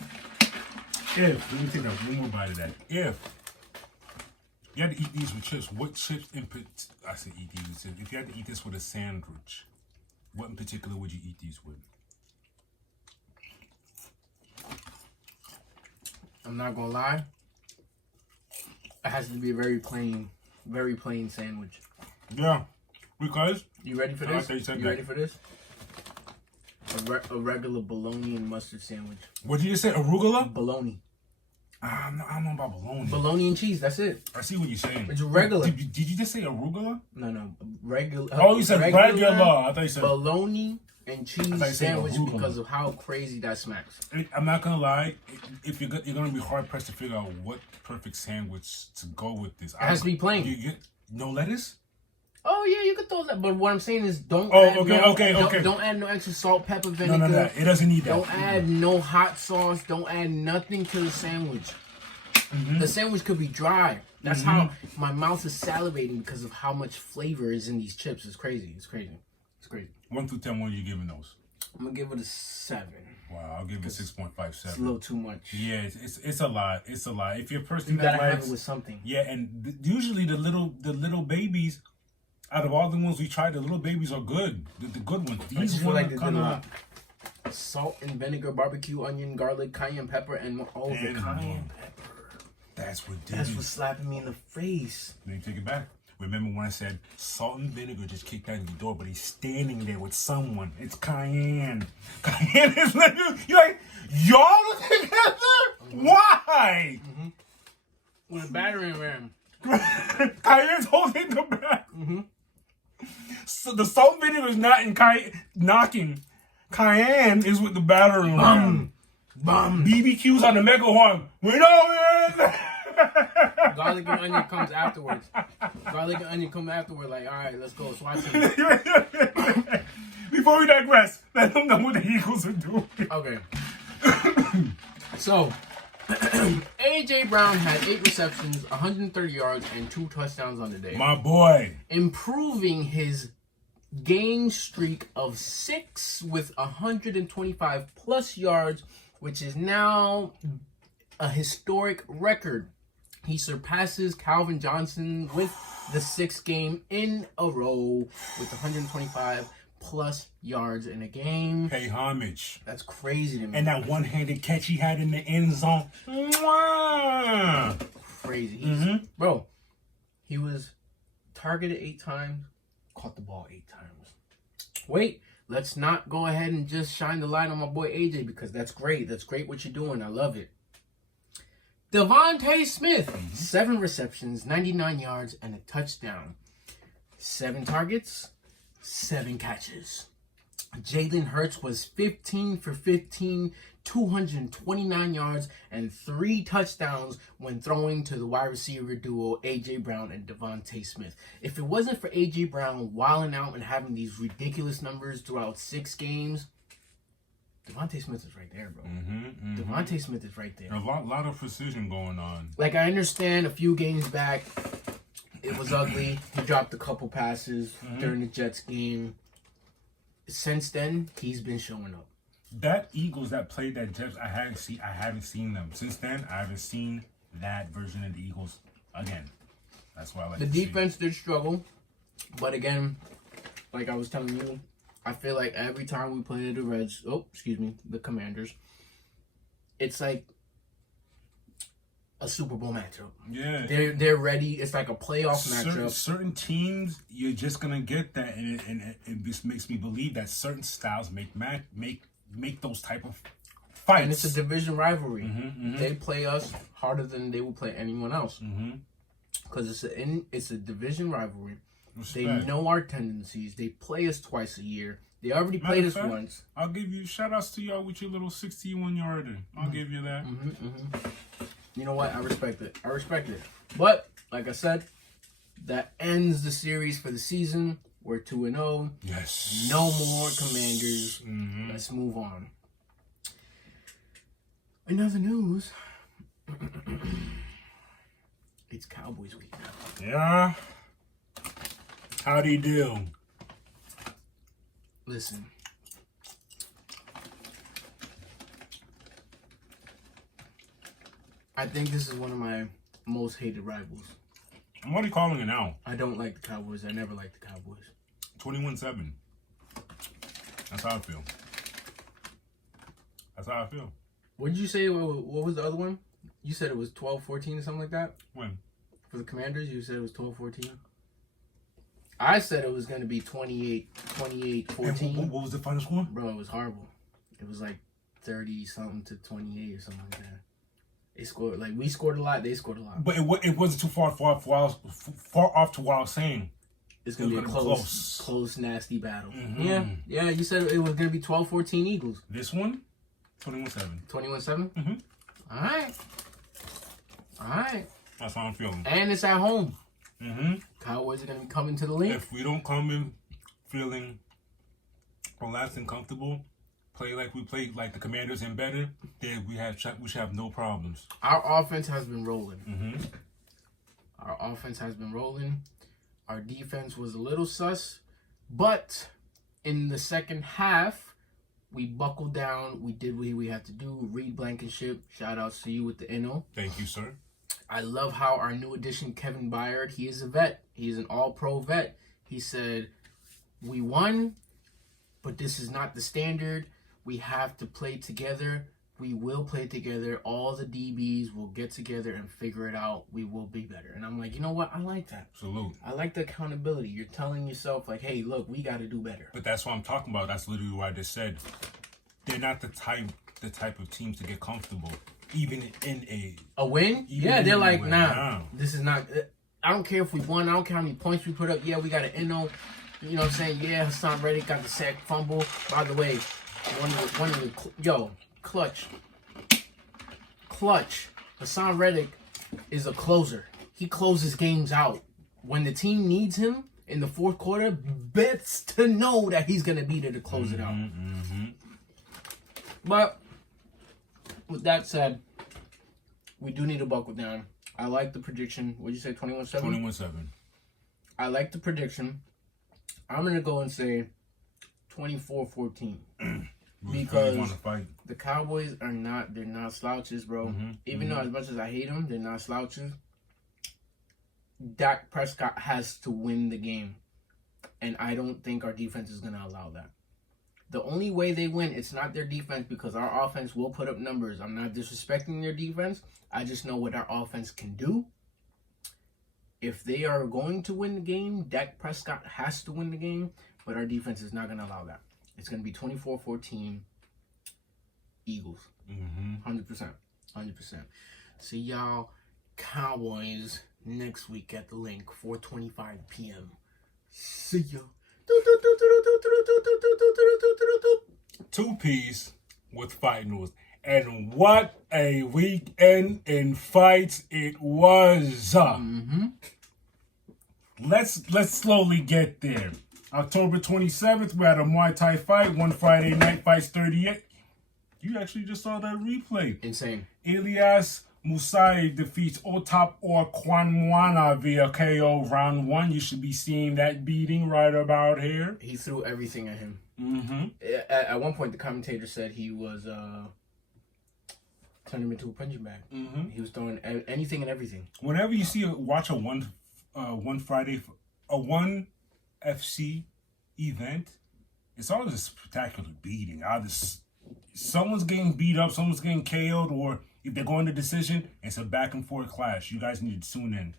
let me take one more bite of that. If you had to eat these with chips, what chips I said eat these with chips. If you had to eat this with a sandwich, what in particular would you eat these with? I'm not gonna lie. It has to be a very plain sandwich. Yeah, because you ready for this? Ready for this? A regular bologna and mustard sandwich. What did you say? Arugula? Bologna. I don't know about bologna. Bologna and cheese. That's it. I see what you're saying. It's regular. Did you just say arugula? No. Regular. Oh, you said regular. I thought you said bologna and cheese sandwich because of how crazy that smacks. I'm not gonna lie. If you're gonna be hard pressed to figure out what perfect sandwich to go with this. It has to be plain. You get no lettuce? Oh yeah, you could throw that. But what I'm saying is, don't. Don't add no extra salt, pepper, vinegar. No. It doesn't need that. Don't add no hot sauce. Don't add nothing to the sandwich. The sandwich could be dry. That's how my mouth is salivating because of how much flavor is in these chips. It's crazy. 1 through 10, what are you giving those? I'm gonna give it a 7. Wow, I'll give it 6.57. It's a little too much. Yeah, it's a lot. It's a lot. If you're a person you that gotta likes, have it with something. Yeah, and usually the little babies, out of all the ones we tried, the little babies are good. The good ones. These ones like kind of salt and vinegar, barbecue, onion, garlic, cayenne pepper, and all the cayenne pepper. That's what did That's what's slapping me in the face. Let me take it back. Remember when I said salt and vinegar just kicked down the door, but he's standing there with someone. It's cayenne. Cayenne is like, you're like, Y'all together? Why? With a battering ram. Cayenne's holding the back. So the song video is not in knocking. Cayenne is with the battering ram. Bum. BBQ's on the mega horn. We know it. Garlic and onion comes afterwards. Garlic and onion come afterward. Like, all right, let's go. Swat team. Before we digress, let them know what the Eagles are doing. Okay. So, AJ Brown had 8 receptions, 130 yards, and 2 touchdowns on the day. My boy. Improving his game streak of 6 with 125 plus yards, which is now a historic record. He surpasses Calvin Johnson with the 6th game in a row with 125 plus yards in a game. Pay homage. That's crazy to me. And that one-handed catch he had in the end zone. Mwah! Crazy. Bro, he was targeted 8 times, caught the ball 8 times. Wait, let's not go ahead and just shine the light on my boy AJ because that's great. That's great what you're doing. I love it. Devontae Smith, 7 receptions, 99 yards, and a touchdown. 7 targets, 7 catches. Jalen Hurts was 15 for 15, 229 yards, and 3 touchdowns when throwing to the wide receiver duo A.J. Brown and Devontae Smith. If it wasn't for A.J. Brown wilding out and having these ridiculous numbers throughout 6 games, Devontae Smith is right there, bro. Devontae Smith is right there. A lot of precision going on. Like, I understand a few games back, it was ugly. He dropped a couple passes during the Jets game. Since then, he's been showing up. That Eagles that played that Jets, I haven't seen them. Since then, I haven't seen that version of the Eagles again. That's why I like the to defense did struggle, but again, like I was telling you, I feel like every time we play the Commanders, it's like a Super Bowl matchup. Yeah, they're ready. It's like a playoff matchup. Certain teams, you're just gonna get that, and it just makes me believe that certain styles make those type of fights. And it's a division rivalry. They play us harder than they will play anyone else. Because it's a division rivalry. Respect. They know our tendencies. They play us twice a year. They already played us once. I'll give you shout outs to y'all with your little 61-yarder. I'll give you that. You know what? I respect it. But, like I said, that ends the series for the season. We're 2-0. Yes. No more Commanders. Let's move on. In other news, it's Cowboys week now. Yeah. How do you do? Listen. I think this is one of my most hated rivals. What are you calling it now? I don't like the Cowboys. I never liked the Cowboys. 21-7. That's how I feel. What did you say? What was the other one? You said it was 12-14 or something like that? When? For the Commanders, you said it was 12-14? I said it was going to be 28-14. What was the final score? Bro, it was horrible. It was like 30-something to 28 or something like that. They scored, like, we scored a lot, they scored a lot. But it wasn't too far off to what I was saying. It's going to be a close, nasty battle. Yeah, you said it was going to be 12-14 Eagles. This one? 21-7. 21-7? All right. That's how I'm feeling. And it's at home. Cowboys are going to be coming to the league. If we don't come in feeling relaxed and comfortable, play like we played like the Commanders and better, then we should have no problems. Our offense has been rolling. Our defense was a little sus, but in the second half, we buckled down. We did what we had to do. Reed Blankenship, shout outs to you with the NO. Thank you, sir. I love how our new addition, Kevin Byard, he is a vet. He's an all-pro vet. He said, we won, but this is not the standard. We have to play together. We will play together. All the DBs will get together and figure it out. We will be better. And I'm like, you know what? I like that. Absolutely. I like the accountability. You're telling yourself, like, hey, look, we got to do better. But that's what I'm talking about. That's literally what I just said. They're not the type the type of teams to get comfortable, even in a win. Even Yeah, they're in a like, win, nah, this is not. I don't care if we won. I don't care how many points we put up. Yeah, we got an NO. You know what I'm saying? Yeah, Hassan Reddick got the sack fumble. By the way, clutch. Hassan Reddick is a closer. He closes games out. When the team needs him in the fourth quarter, bets to know that he's gonna be there to close it out. But with that said, we do need to buckle down. I like the prediction. What'd you say, 21-7? 21-7. I like the prediction. I'm going to go and say 24-14. Because the Cowboys they're not slouches, bro. Even though as much as I hate them, they're not slouches. Dak Prescott has to win the game. And I don't think our defense is going to allow that. The only way they win, it's not their defense, because our offense will put up numbers. I'm not disrespecting their defense. I just know what our offense can do. If they are going to win the game, Dak Prescott has to win the game, but our defense is not going to allow that. It's going to be 24-14 Eagles. 100%. 100%. See y'all Cowboys next week at the link, 4:25 p.m. See ya. 2 Ps with Fight News. And what a weekend in fights it was. Let's slowly get there. October 27th, we had a Muay Thai fight. One Friday night fights 38. You actually just saw that replay. Insane. Elias Musayev defeats Otap or Kwanwana via KO round 1. You should be seeing that beating right about here. He threw everything at him. At one point, the commentator said he was turned him into a punching bag. He was throwing anything and everything. Whenever you watch a one FC event, it's always a spectacular beating. Someone's getting beat up, someone's getting KO'd, or if they're going to decision, it's a back and forth clash. You guys need to tune in.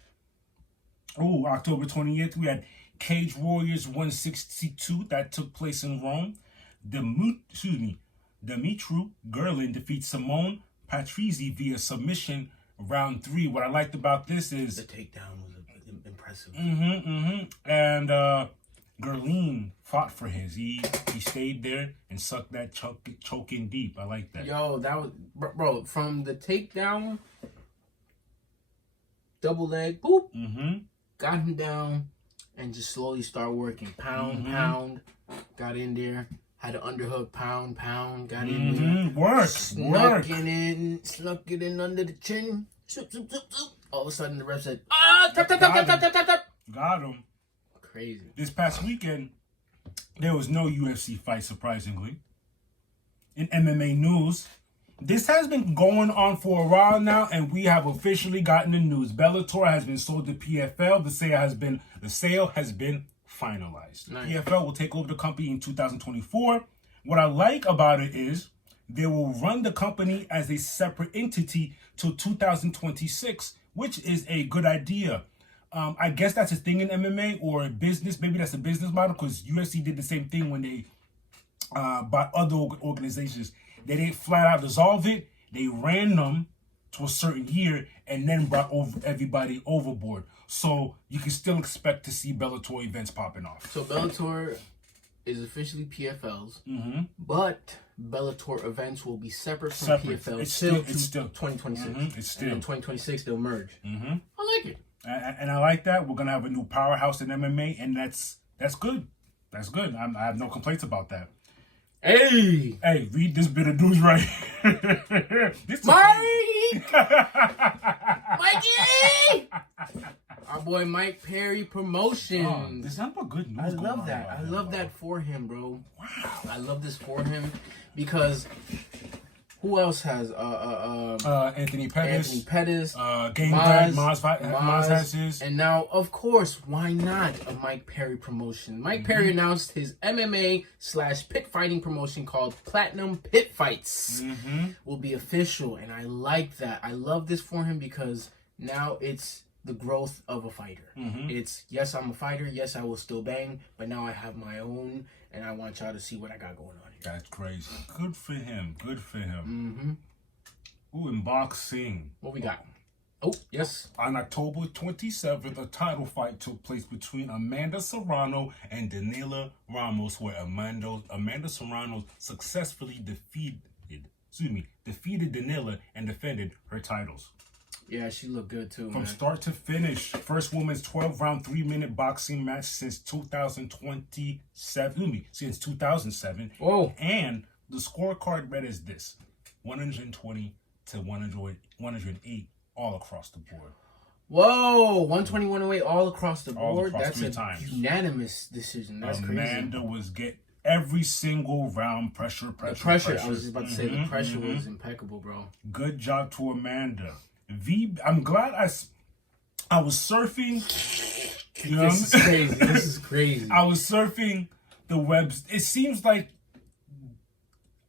Oh, October 28th, we had Cage Warriors 162 that took place in Rome. Dimitru Gerlin defeats Simone Patrizi via submission round 3. What I liked about this is the takedown was impressive. And Gerlin fought for his. He stayed there and sucked that choke in deep. I like that. Yo, that was bro from the takedown, double leg, boop, got him down, and just slowly start working. Pound, got in there. Had an underhook, pound, got in there. Snuck it in under the chin. All of a sudden, the ref said, tap. Got him. Crazy. This past weekend, there was no UFC fight, surprisingly. In MMA news, this has been going on for a while now, and we have officially gotten the news. Bellator has been sold to PFL. The sale has been finalized. Nice. PFL will take over the company in 2024. What I like about it is they will run the company as a separate entity till 2026, which is a good idea. I guess that's a thing in MMA or a business. Maybe that's a business model, because UFC did the same thing when they bought other organizations. They didn't flat out dissolve it. They ran them to a certain year and then brought everybody overboard. So you can still expect to see Bellator events popping off. So Bellator is officially PFL's, but Bellator events will be separate from PFL. It's still 2026. It's still. And in 2026 they'll merge. I like it. And I like that. We're gonna have a new powerhouse in MMA, and that's good. That's good. I have no complaints about that. Hey, read this bit of news right here. Mikey! Our boy Mike Perry Promotions. There's nothing but good news. I love that. I love that for him, bro. Wow. I love this for him because who else has Anthony Pettis, Game Maz has his. And now, of course, why not a Mike Perry promotion? Mike Perry announced his MMA/pit fighting promotion called Platinum Pit Fights will be official, and I like that. I love this for him because now it's the growth of a fighter. Mm-hmm. It's, yes, I'm a fighter. Yes, I will still bang, but now I have my own, and I want y'all to see what I got going on here. That's crazy. Good for him. Good for him. Mm-hmm. Ooh, in boxing. What we got? Oh, yes. On October 27th, a title fight took place between Amanda Serrano and Daniela Ramos, where Amanda Serrano successfully defeated Daniela and defended her titles. Yeah, she looked good too, From man. start to finish. First women's 12-round, 3-minute boxing match since 2007. Oh. And the scorecard read as this: 120 to 108 all across the board. Whoa, 120, 108 all across the All board. across That's 3 a times. unanimous decision. That's Amanda crazy. was get every single round pressure. The pressure, I was just about to say, the pressure was impeccable, bro. Good job to Amanda. I'm glad I was surfing. You know This is crazy. This is crazy. I was surfing the webs. It seems like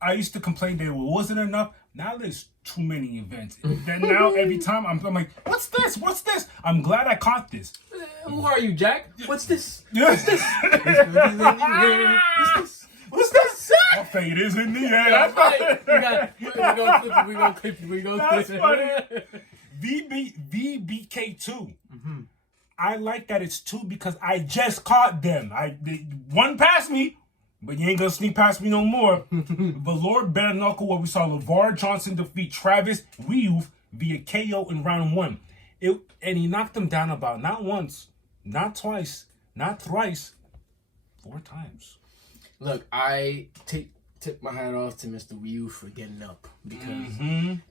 I used to complain there wasn't enough. Now there's too many events. Then now every time I'm like, what's this? What's this? I'm glad I caught this. Who are you, Jack? What's this? What's this? What's this? Okay, it is in the air. That's right. We're gonna clip it. That's funny. VBK2. I like that it's 2 because I just caught them. One passed me, but you ain't gonna sneak past me no more. But Lord Bare Knuckle, where we saw LeVar Johnson defeat Travis Weave via KO in round 1. And he knocked him down about not once, not twice, not thrice, 4 times. Look, I tip my hat off to Mr. Ryu for getting up, because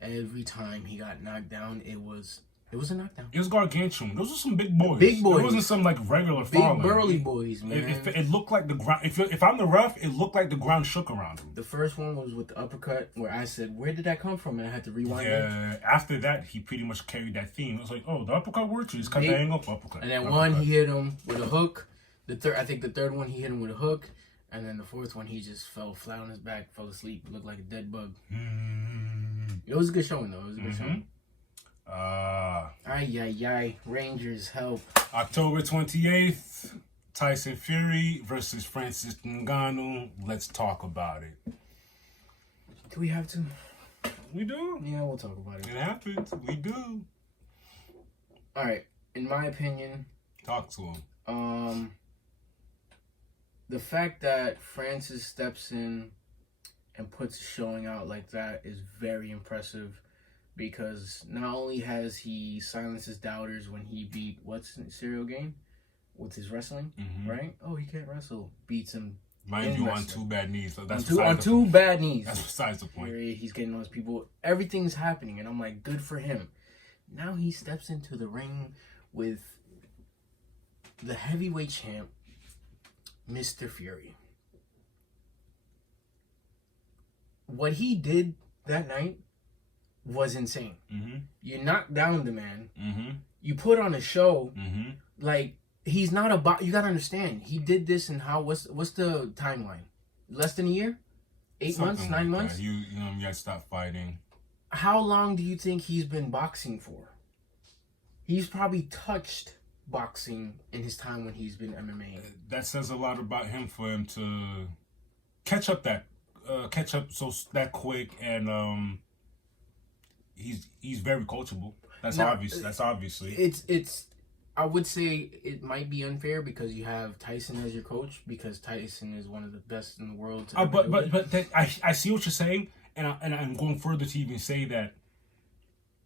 every time he got knocked down, it was a knockdown. It was gargantuan. Those were some big boys. Big boys. It wasn't some like regular Big falling. burly boys, man. It looked like the ground. If I'm the ref, it looked like the ground shook around him. The first one was with the uppercut, where I said, "Where did that come from?" And I had to rewind it. Yeah. After that, he pretty much carried that theme. It was like, oh, the uppercut worked. He just cut the angle up, uppercut. And then uppercut. one, he hit him with a hook. I think the third one, he hit him with a hook. And then the fourth one, he just fell flat on his back, fell asleep, looked like a dead bug. It was a good showing, though. It was a good showing. Rangers, help. October 28th, Tyson Fury versus Francis Ngannou. Let's talk about it. Do we have to? We do. Yeah, we'll talk about it. It happens. We do. All right. In my opinion, Talk to him. The fact that Francis steps in and puts a showing out like that is very impressive, because not only has he silenced his doubters when he beat Serial Game with his wrestling, right? Oh, he can't wrestle. Beats him. Mind you, on 2 bad knees. So that's on two bad knees. That's besides the point. He's getting those people. Everything's happening, and I'm like, good for him. Now he steps into the ring with the heavyweight champ, Mr. Fury. What he did that night was insane. You knocked down the man. You put on a show. Like, he's not you gotta understand. He did this in what's the timeline? Less than a year? 8 months? 9 months? That. You gotta stop fighting. How long do you think he's been boxing for? He's probably touched boxing in his time when he's been MMA. That says a lot about him, for him to catch up that quick, and he's very coachable. That's obvious. That's obviously it's. I would say it might be unfair because you have Tyson as your coach, because Tyson is one of the best in the world. I see what you're saying, and I'm going further to even say that.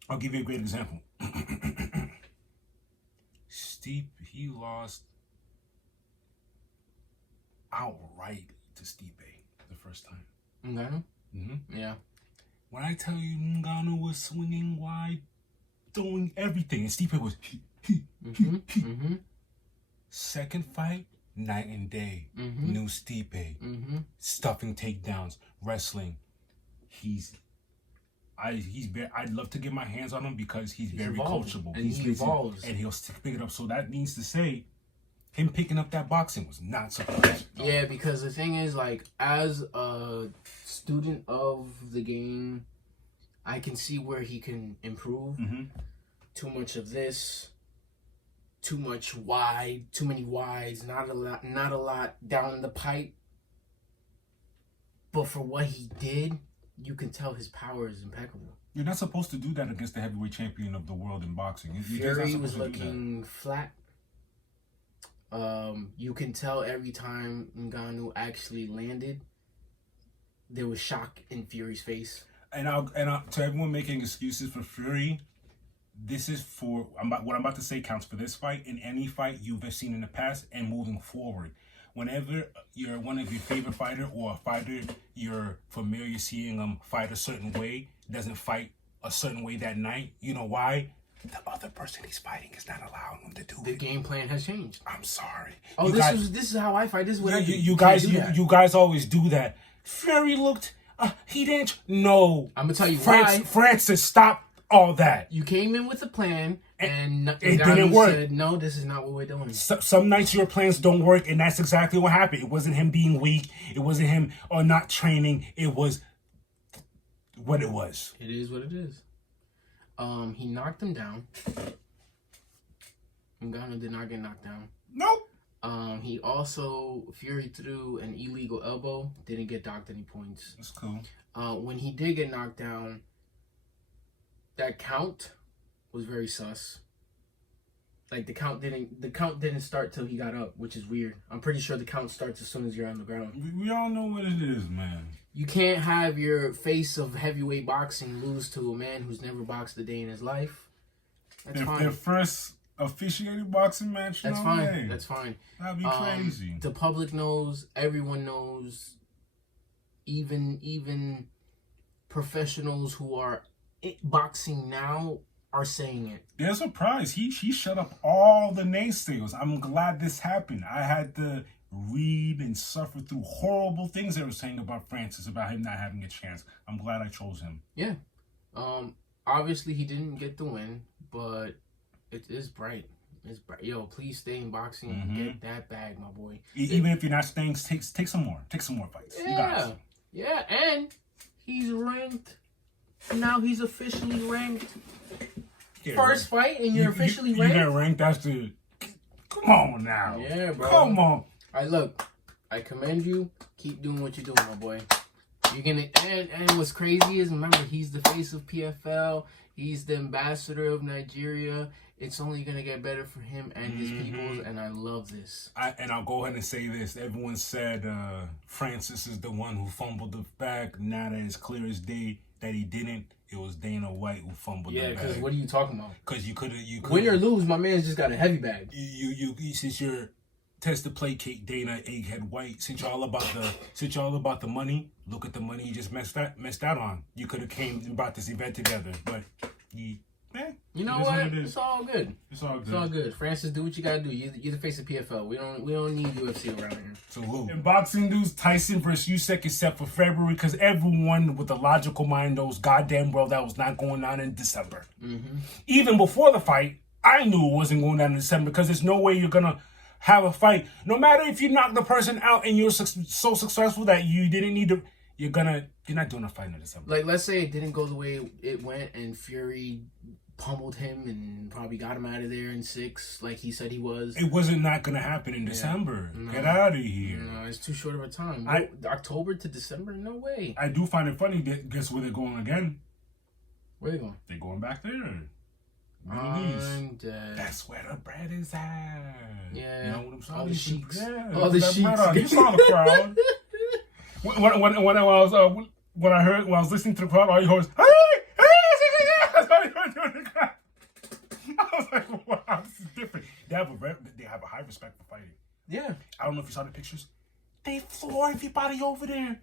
I'll give you a great example. He lost outright to Stipe the first time. Ngannou? Yeah. When I tell you Ngannou was swinging wide, doing everything, and Stipe was Second fight, night and day. New Stipe. Stuffing takedowns, wrestling. I'd love to get my hands on him because he's very coachable. And he evolves. And he'll pick it up. So that means to say, him picking up that boxing was not surprising. Yeah, because the thing is, like, as a student of the game, I can see where he can improve. Too much of this, too many wides, not a lot down the pipe. But for what he did, you can tell his power is impeccable. You're not supposed to do that against the heavyweight champion of the world in boxing. Fury was looking flat. You can tell every time Ngannou actually landed, there was shock in Fury's face. And to everyone making excuses for Fury, this is for what I'm about to say counts for this fight. In any fight you've seen in the past and moving forward, whenever you're one of your favorite fighter or a fighter you're familiar seeing them fight a certain way doesn't fight a certain way that night, you know why? The other person he's fighting is not allowing him to do it. The game plan has changed. I'm sorry. Oh, this is how I fight. This is what I do. You guys always do that. Fury looked. He didn't. No. I'm gonna tell you why. Francis, stop all that. You came in with a plan, and it didn't work. Said, no, this is not what we're doing. Some nights your plans don't work, and that's exactly what happened. It wasn't him being weak. It wasn't him or not training. It was what it was. It is what it is. He knocked him down. Ngannou did not get knocked down. Nope. He also, Fury threw an illegal elbow, didn't get docked any points. That's cool. When he did get knocked down, that count was very sus. Like the count didn't start till he got up, which is weird. I'm pretty sure the count starts as soon as you're on the ground. We all know what it is, man. You can't have your face of heavyweight boxing lose to a man who's never boxed a day in his life. That's fine. Their first officiated boxing match. That's fine. Way. That's fine. That'd be crazy. The public knows. Everyone knows. Even professionals who are boxing now are saying it. They're surprised. He shut up all the naysayers. I'm glad this happened. I had to read and suffer through horrible things they were saying about Francis, about him not having a chance. I'm glad I chose him. Yeah. Obviously he didn't get the win, but it is bright. It's bright. Yo, please stay in boxing and get that bag, my boy. Even if you're not staying, take some more. Take some more fights. Yeah. You got it. Yeah, and he's ranked. Now he's officially ranked. Yeah, first fight and you're officially ranked? You got ranked after... Come on now. Yeah, bro. Come on. Look, I commend you. Keep doing what you're doing, my boy. You're gonna and what's crazy is, remember, he's the face of PFL. He's the ambassador of Nigeria. It's only gonna get better for him and his peoples, and I love this. I'll go ahead and say this. Everyone said Francis is the one who fumbled the bag. Now that it's clear as day that he didn't. It was Dana White who fumbled the bag. Yeah, because what are you talking about? Because you could win or lose, my man's just got a heavy bag. You since you're test to placate Dana Egghead White, since y'all about the money, look at the money you just messed out on. You could have came and brought this event together, but you know what? It's all good. It's all good. It's all good. Francis, do what you gotta do. You're the face of PFL. We don't need UFC around here. Salute. In boxing news, Tyson versus Usyk is set for February because everyone with a logical mind knows goddamn well that was not going on in December. Even before the fight, I knew it wasn't going down in December because there's no way you're gonna have a fight. No matter if you knock the person out and you're so successful that you didn't need to, you're not doing a fight in December. Like, let's say it didn't go the way it went and Fury pummeled him and probably got him out of there in 6, like he said he was. It wasn't not going to happen in December. No. Get out of here. No, it's too short of a time. October to December? No way. I do find it funny that guess where they're going again? Where they going? They're going back there. That's where the bread is at. Yeah. You know what I'm saying? All the sheiks. Yeah, all the sheiks. You saw the crowd. When I was listening to the crowd, all you heard was, hey! That's all you heard during the crowd. I was like, wow, this is different. They have a high respect for fighting. Yeah. I don't know if you saw the pictures. They floor everybody over there.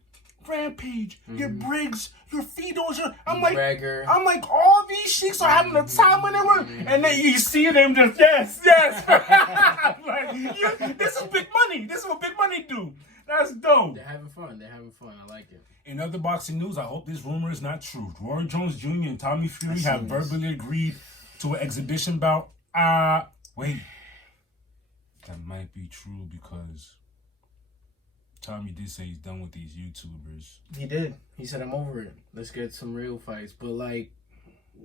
Rampage, your Briggs, your Fidos, I'm like, all these sheiks are having a time when they were, and then you see them just, yes. Like, this is big money. This is what big money do. That's dope. They're having fun. I like it. In other boxing news, I hope this rumor is not true. Roy Jones Jr. and Tommy Fury have verbally agreed to an exhibition bout. Wait. That might be true because Tommy did say he's done with these YouTubers. He did. He said, I'm over it. Let's get some real fights. But, like,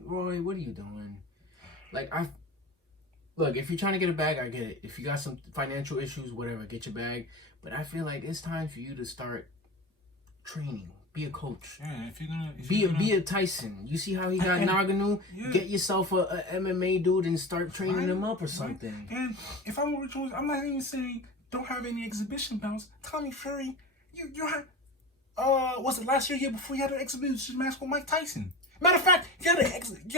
Roy, what are you doing? Like, look, if you're trying to get a bag, I get it. If you got some financial issues, whatever, get your bag. But I feel like it's time for you to start training. Be a coach. Yeah, if you're gonna be a Tyson. You see how he got Ngannou? Yeah. Get yourself a MMA dude and start training him up or something. And if I'm Rich Jones, I'm not even saying don't have any exhibition bouts. Tommy Fury, you had was it last year before you had an exhibition match with Mike Tyson? Matter of fact, you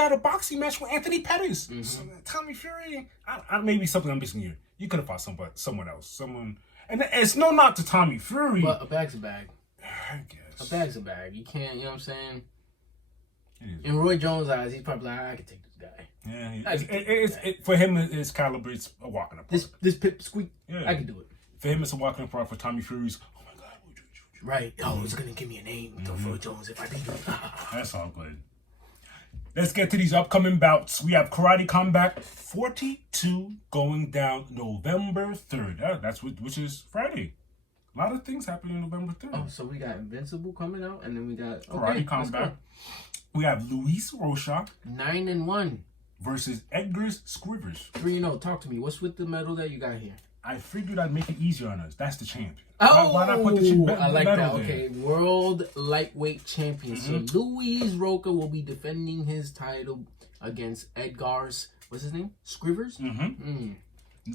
had a boxing match with Anthony Pettis. Mm-hmm. So, Tommy Fury, maybe something I'm missing here. You could have fought someone else, and it's no knock to Tommy Fury. But a bag's a bag. I guess a bag's a bag. You can't, you know what I'm saying? In Roy Jones' eyes, he's probably like, I can take this guy. Yeah, for him, his caliber, it's a walk in the park. This pip squeak, I can do it. For him, it's a walk in the park. For Tommy Fury's, oh my God, right? Oh, it's gonna give me a name, Roy Jones, if I beat him. That's all good. Let's get to these upcoming bouts. We have Karate Combat 42 going down November 3rd. Which is Friday. A lot of things happening November 3rd. Oh, so we got Invincible coming out, and then we got Karate Combat. We have Luis Rocha 9-1 versus Edgar Scrivers 3-0. Talk to me. What's with the medal that you got here? I figured I'd make it easier on us. That's the champion. Oh, why not put the I like that. there? Okay, World Lightweight Champion. Mm-hmm. So Luis Rocha will be defending his title against Edgar's, what's his name? Scrivers? Mm-hmm.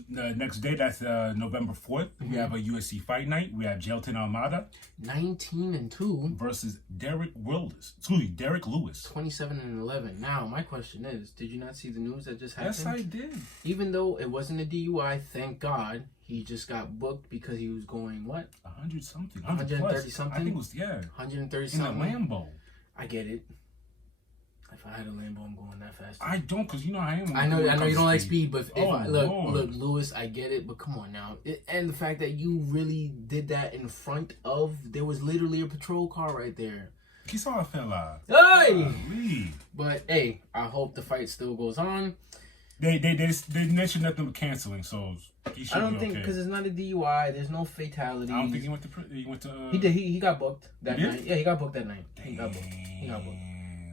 The next day, that's November 4th. Mm-hmm. We have a UFC fight night. We have Jelton Almada 19-2 versus Derek Lewis 27-11. Now, my question is, did you not see the news that just happened? Yes, I did. Even though it wasn't a DUI, thank God, he just got booked because he was going what? 100 something, 130 something. I think it was 130 something. In a Lambo. I get it. If I had a Lambo, I'm going that fast. I don't, because you know I am. I know you don't like speed, but look, Lewis, I get it, but come on now. And the fact that you really did that in front of, there was literally a patrol car right there. He saw a fella. Hey! But hey, I hope the fight still goes on. They mentioned nothing but canceling, so he should I don't be think, because it's not a DUI, there's no fatalities. I don't think he went to. He did. He got booked that did? night. Yeah, he got booked that night. Damn. He got booked.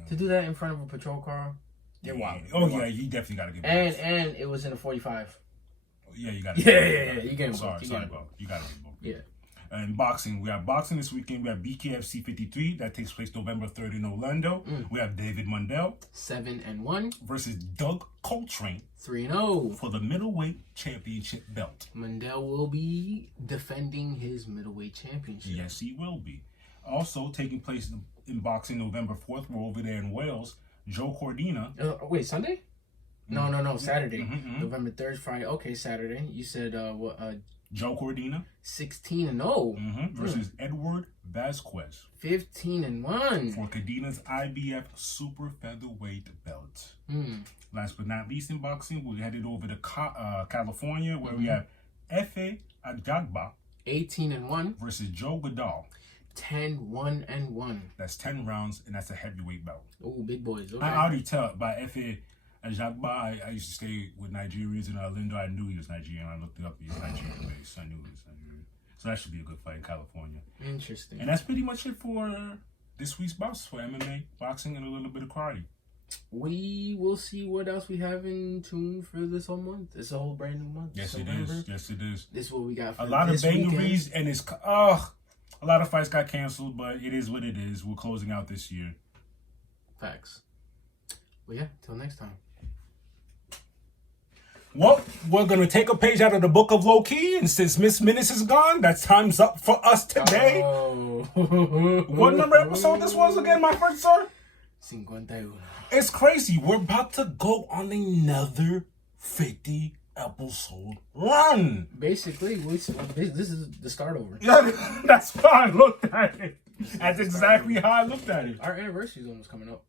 To do that in front of a patrol car, they're wild. Yeah, you definitely got to get booked. And it was in a 45. Yeah, you got to You get sorry, bro. You got to get booked. Yeah. And boxing, we have boxing this weekend. We have BKFC 53 that takes place November 3rd in Orlando. We have David Mundell 7-1 versus Doug Coltrane 3-0 for the middleweight championship belt. Mundell will be defending his middleweight championship. Yes, he will be. Also taking place in boxing November 4th, we're over there in Wales. Joe Cordina. Wait, Sunday? No, Saturday. Mm-hmm. November 3rd, Friday. Okay, Saturday. You said Joe Cordina 16-0 versus Edward Vasquez 15-1 for Cordina's IBF Super Featherweight belt. Last but not least in boxing, we're headed over to California where we have Efe Ajagba 18-1 versus Joe Goodall 10-1-1. That's 10 rounds, and that's a heavyweight belt. Oh, big boys. Okay. I already tell by Efe Ajagba. I used to stay with Nigerians in Orlando. I knew he was Nigerian. I looked it up. He was Nigerian based. I knew he was Nigerian. So that should be a good fight in California. Interesting. And that's pretty much it for this week's bouts for MMA, boxing, and a little bit of karate. We will see what else we have in tune for this whole month. It's a whole brand new month. Yes, it is. Yes, it is. This is what we got for a lot of bangeries, and it's a lot of fights got canceled, but it is what it is. We're closing out this year. Facts. Well, yeah. Till next time. Well, we're going to take a page out of the book of Loki, and since Miss Minutes is gone, that time's up for us today. Oh. What number episode this was again, my friend, sir? 51. It's crazy. We're about to go on another 50 episode run. Basically, this is the start over. Yeah, that's how I looked at it. That's exactly how I looked at it. Our anniversary is almost coming up.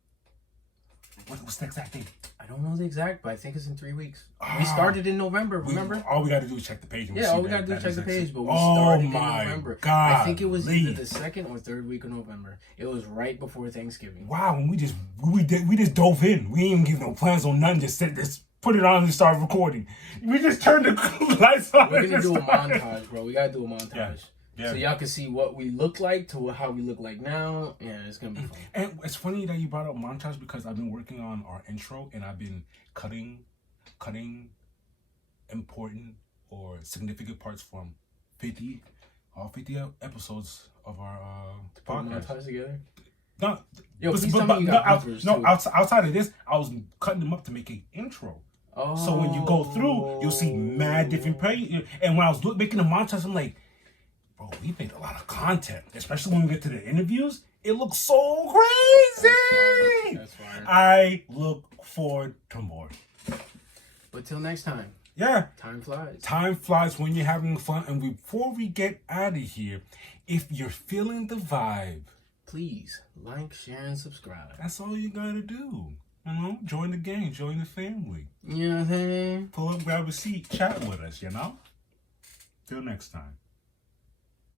What's the exact date? I don't know the exact, but I think it's in 3 weeks. We started in November, remember? All we got to do is check the page. And all we got to do is check the page, but we started in November. God, I think it was either the 2nd or 3rd week of November. It was right before Thanksgiving. Wow, and we just dove in. We ain't even give no plans on nothing. Just said this. Put it on and start recording. We just turned the lights on. We're gonna do a montage, bro. We gotta do a montage. Yeah. So y'all can see what we look like to how we look like now. Yeah, it's gonna be fun. And it's funny that you brought up montage because I've been working on our intro and I've been cutting important or significant parts from all 50 episodes of our podcast. Ties together. No, Yo, please tell me you got bloopers, too. outside of this, I was cutting them up to make an intro. Oh. So when you go through, you'll see mad different pages. And when I was making the montage, I'm like, bro, we made a lot of content, especially when we get to the interviews. It looks so crazy. That's fine. I look forward to more. But till next time. Yeah. Time flies. Time flies when you're having fun. And before we get out of here, if you're feeling the vibe, please like, share, and subscribe. That's all you gotta do. You know, join the gang, join the family. You know what I'm saying? Pull up, grab a seat, chat with us, you know? Till next time.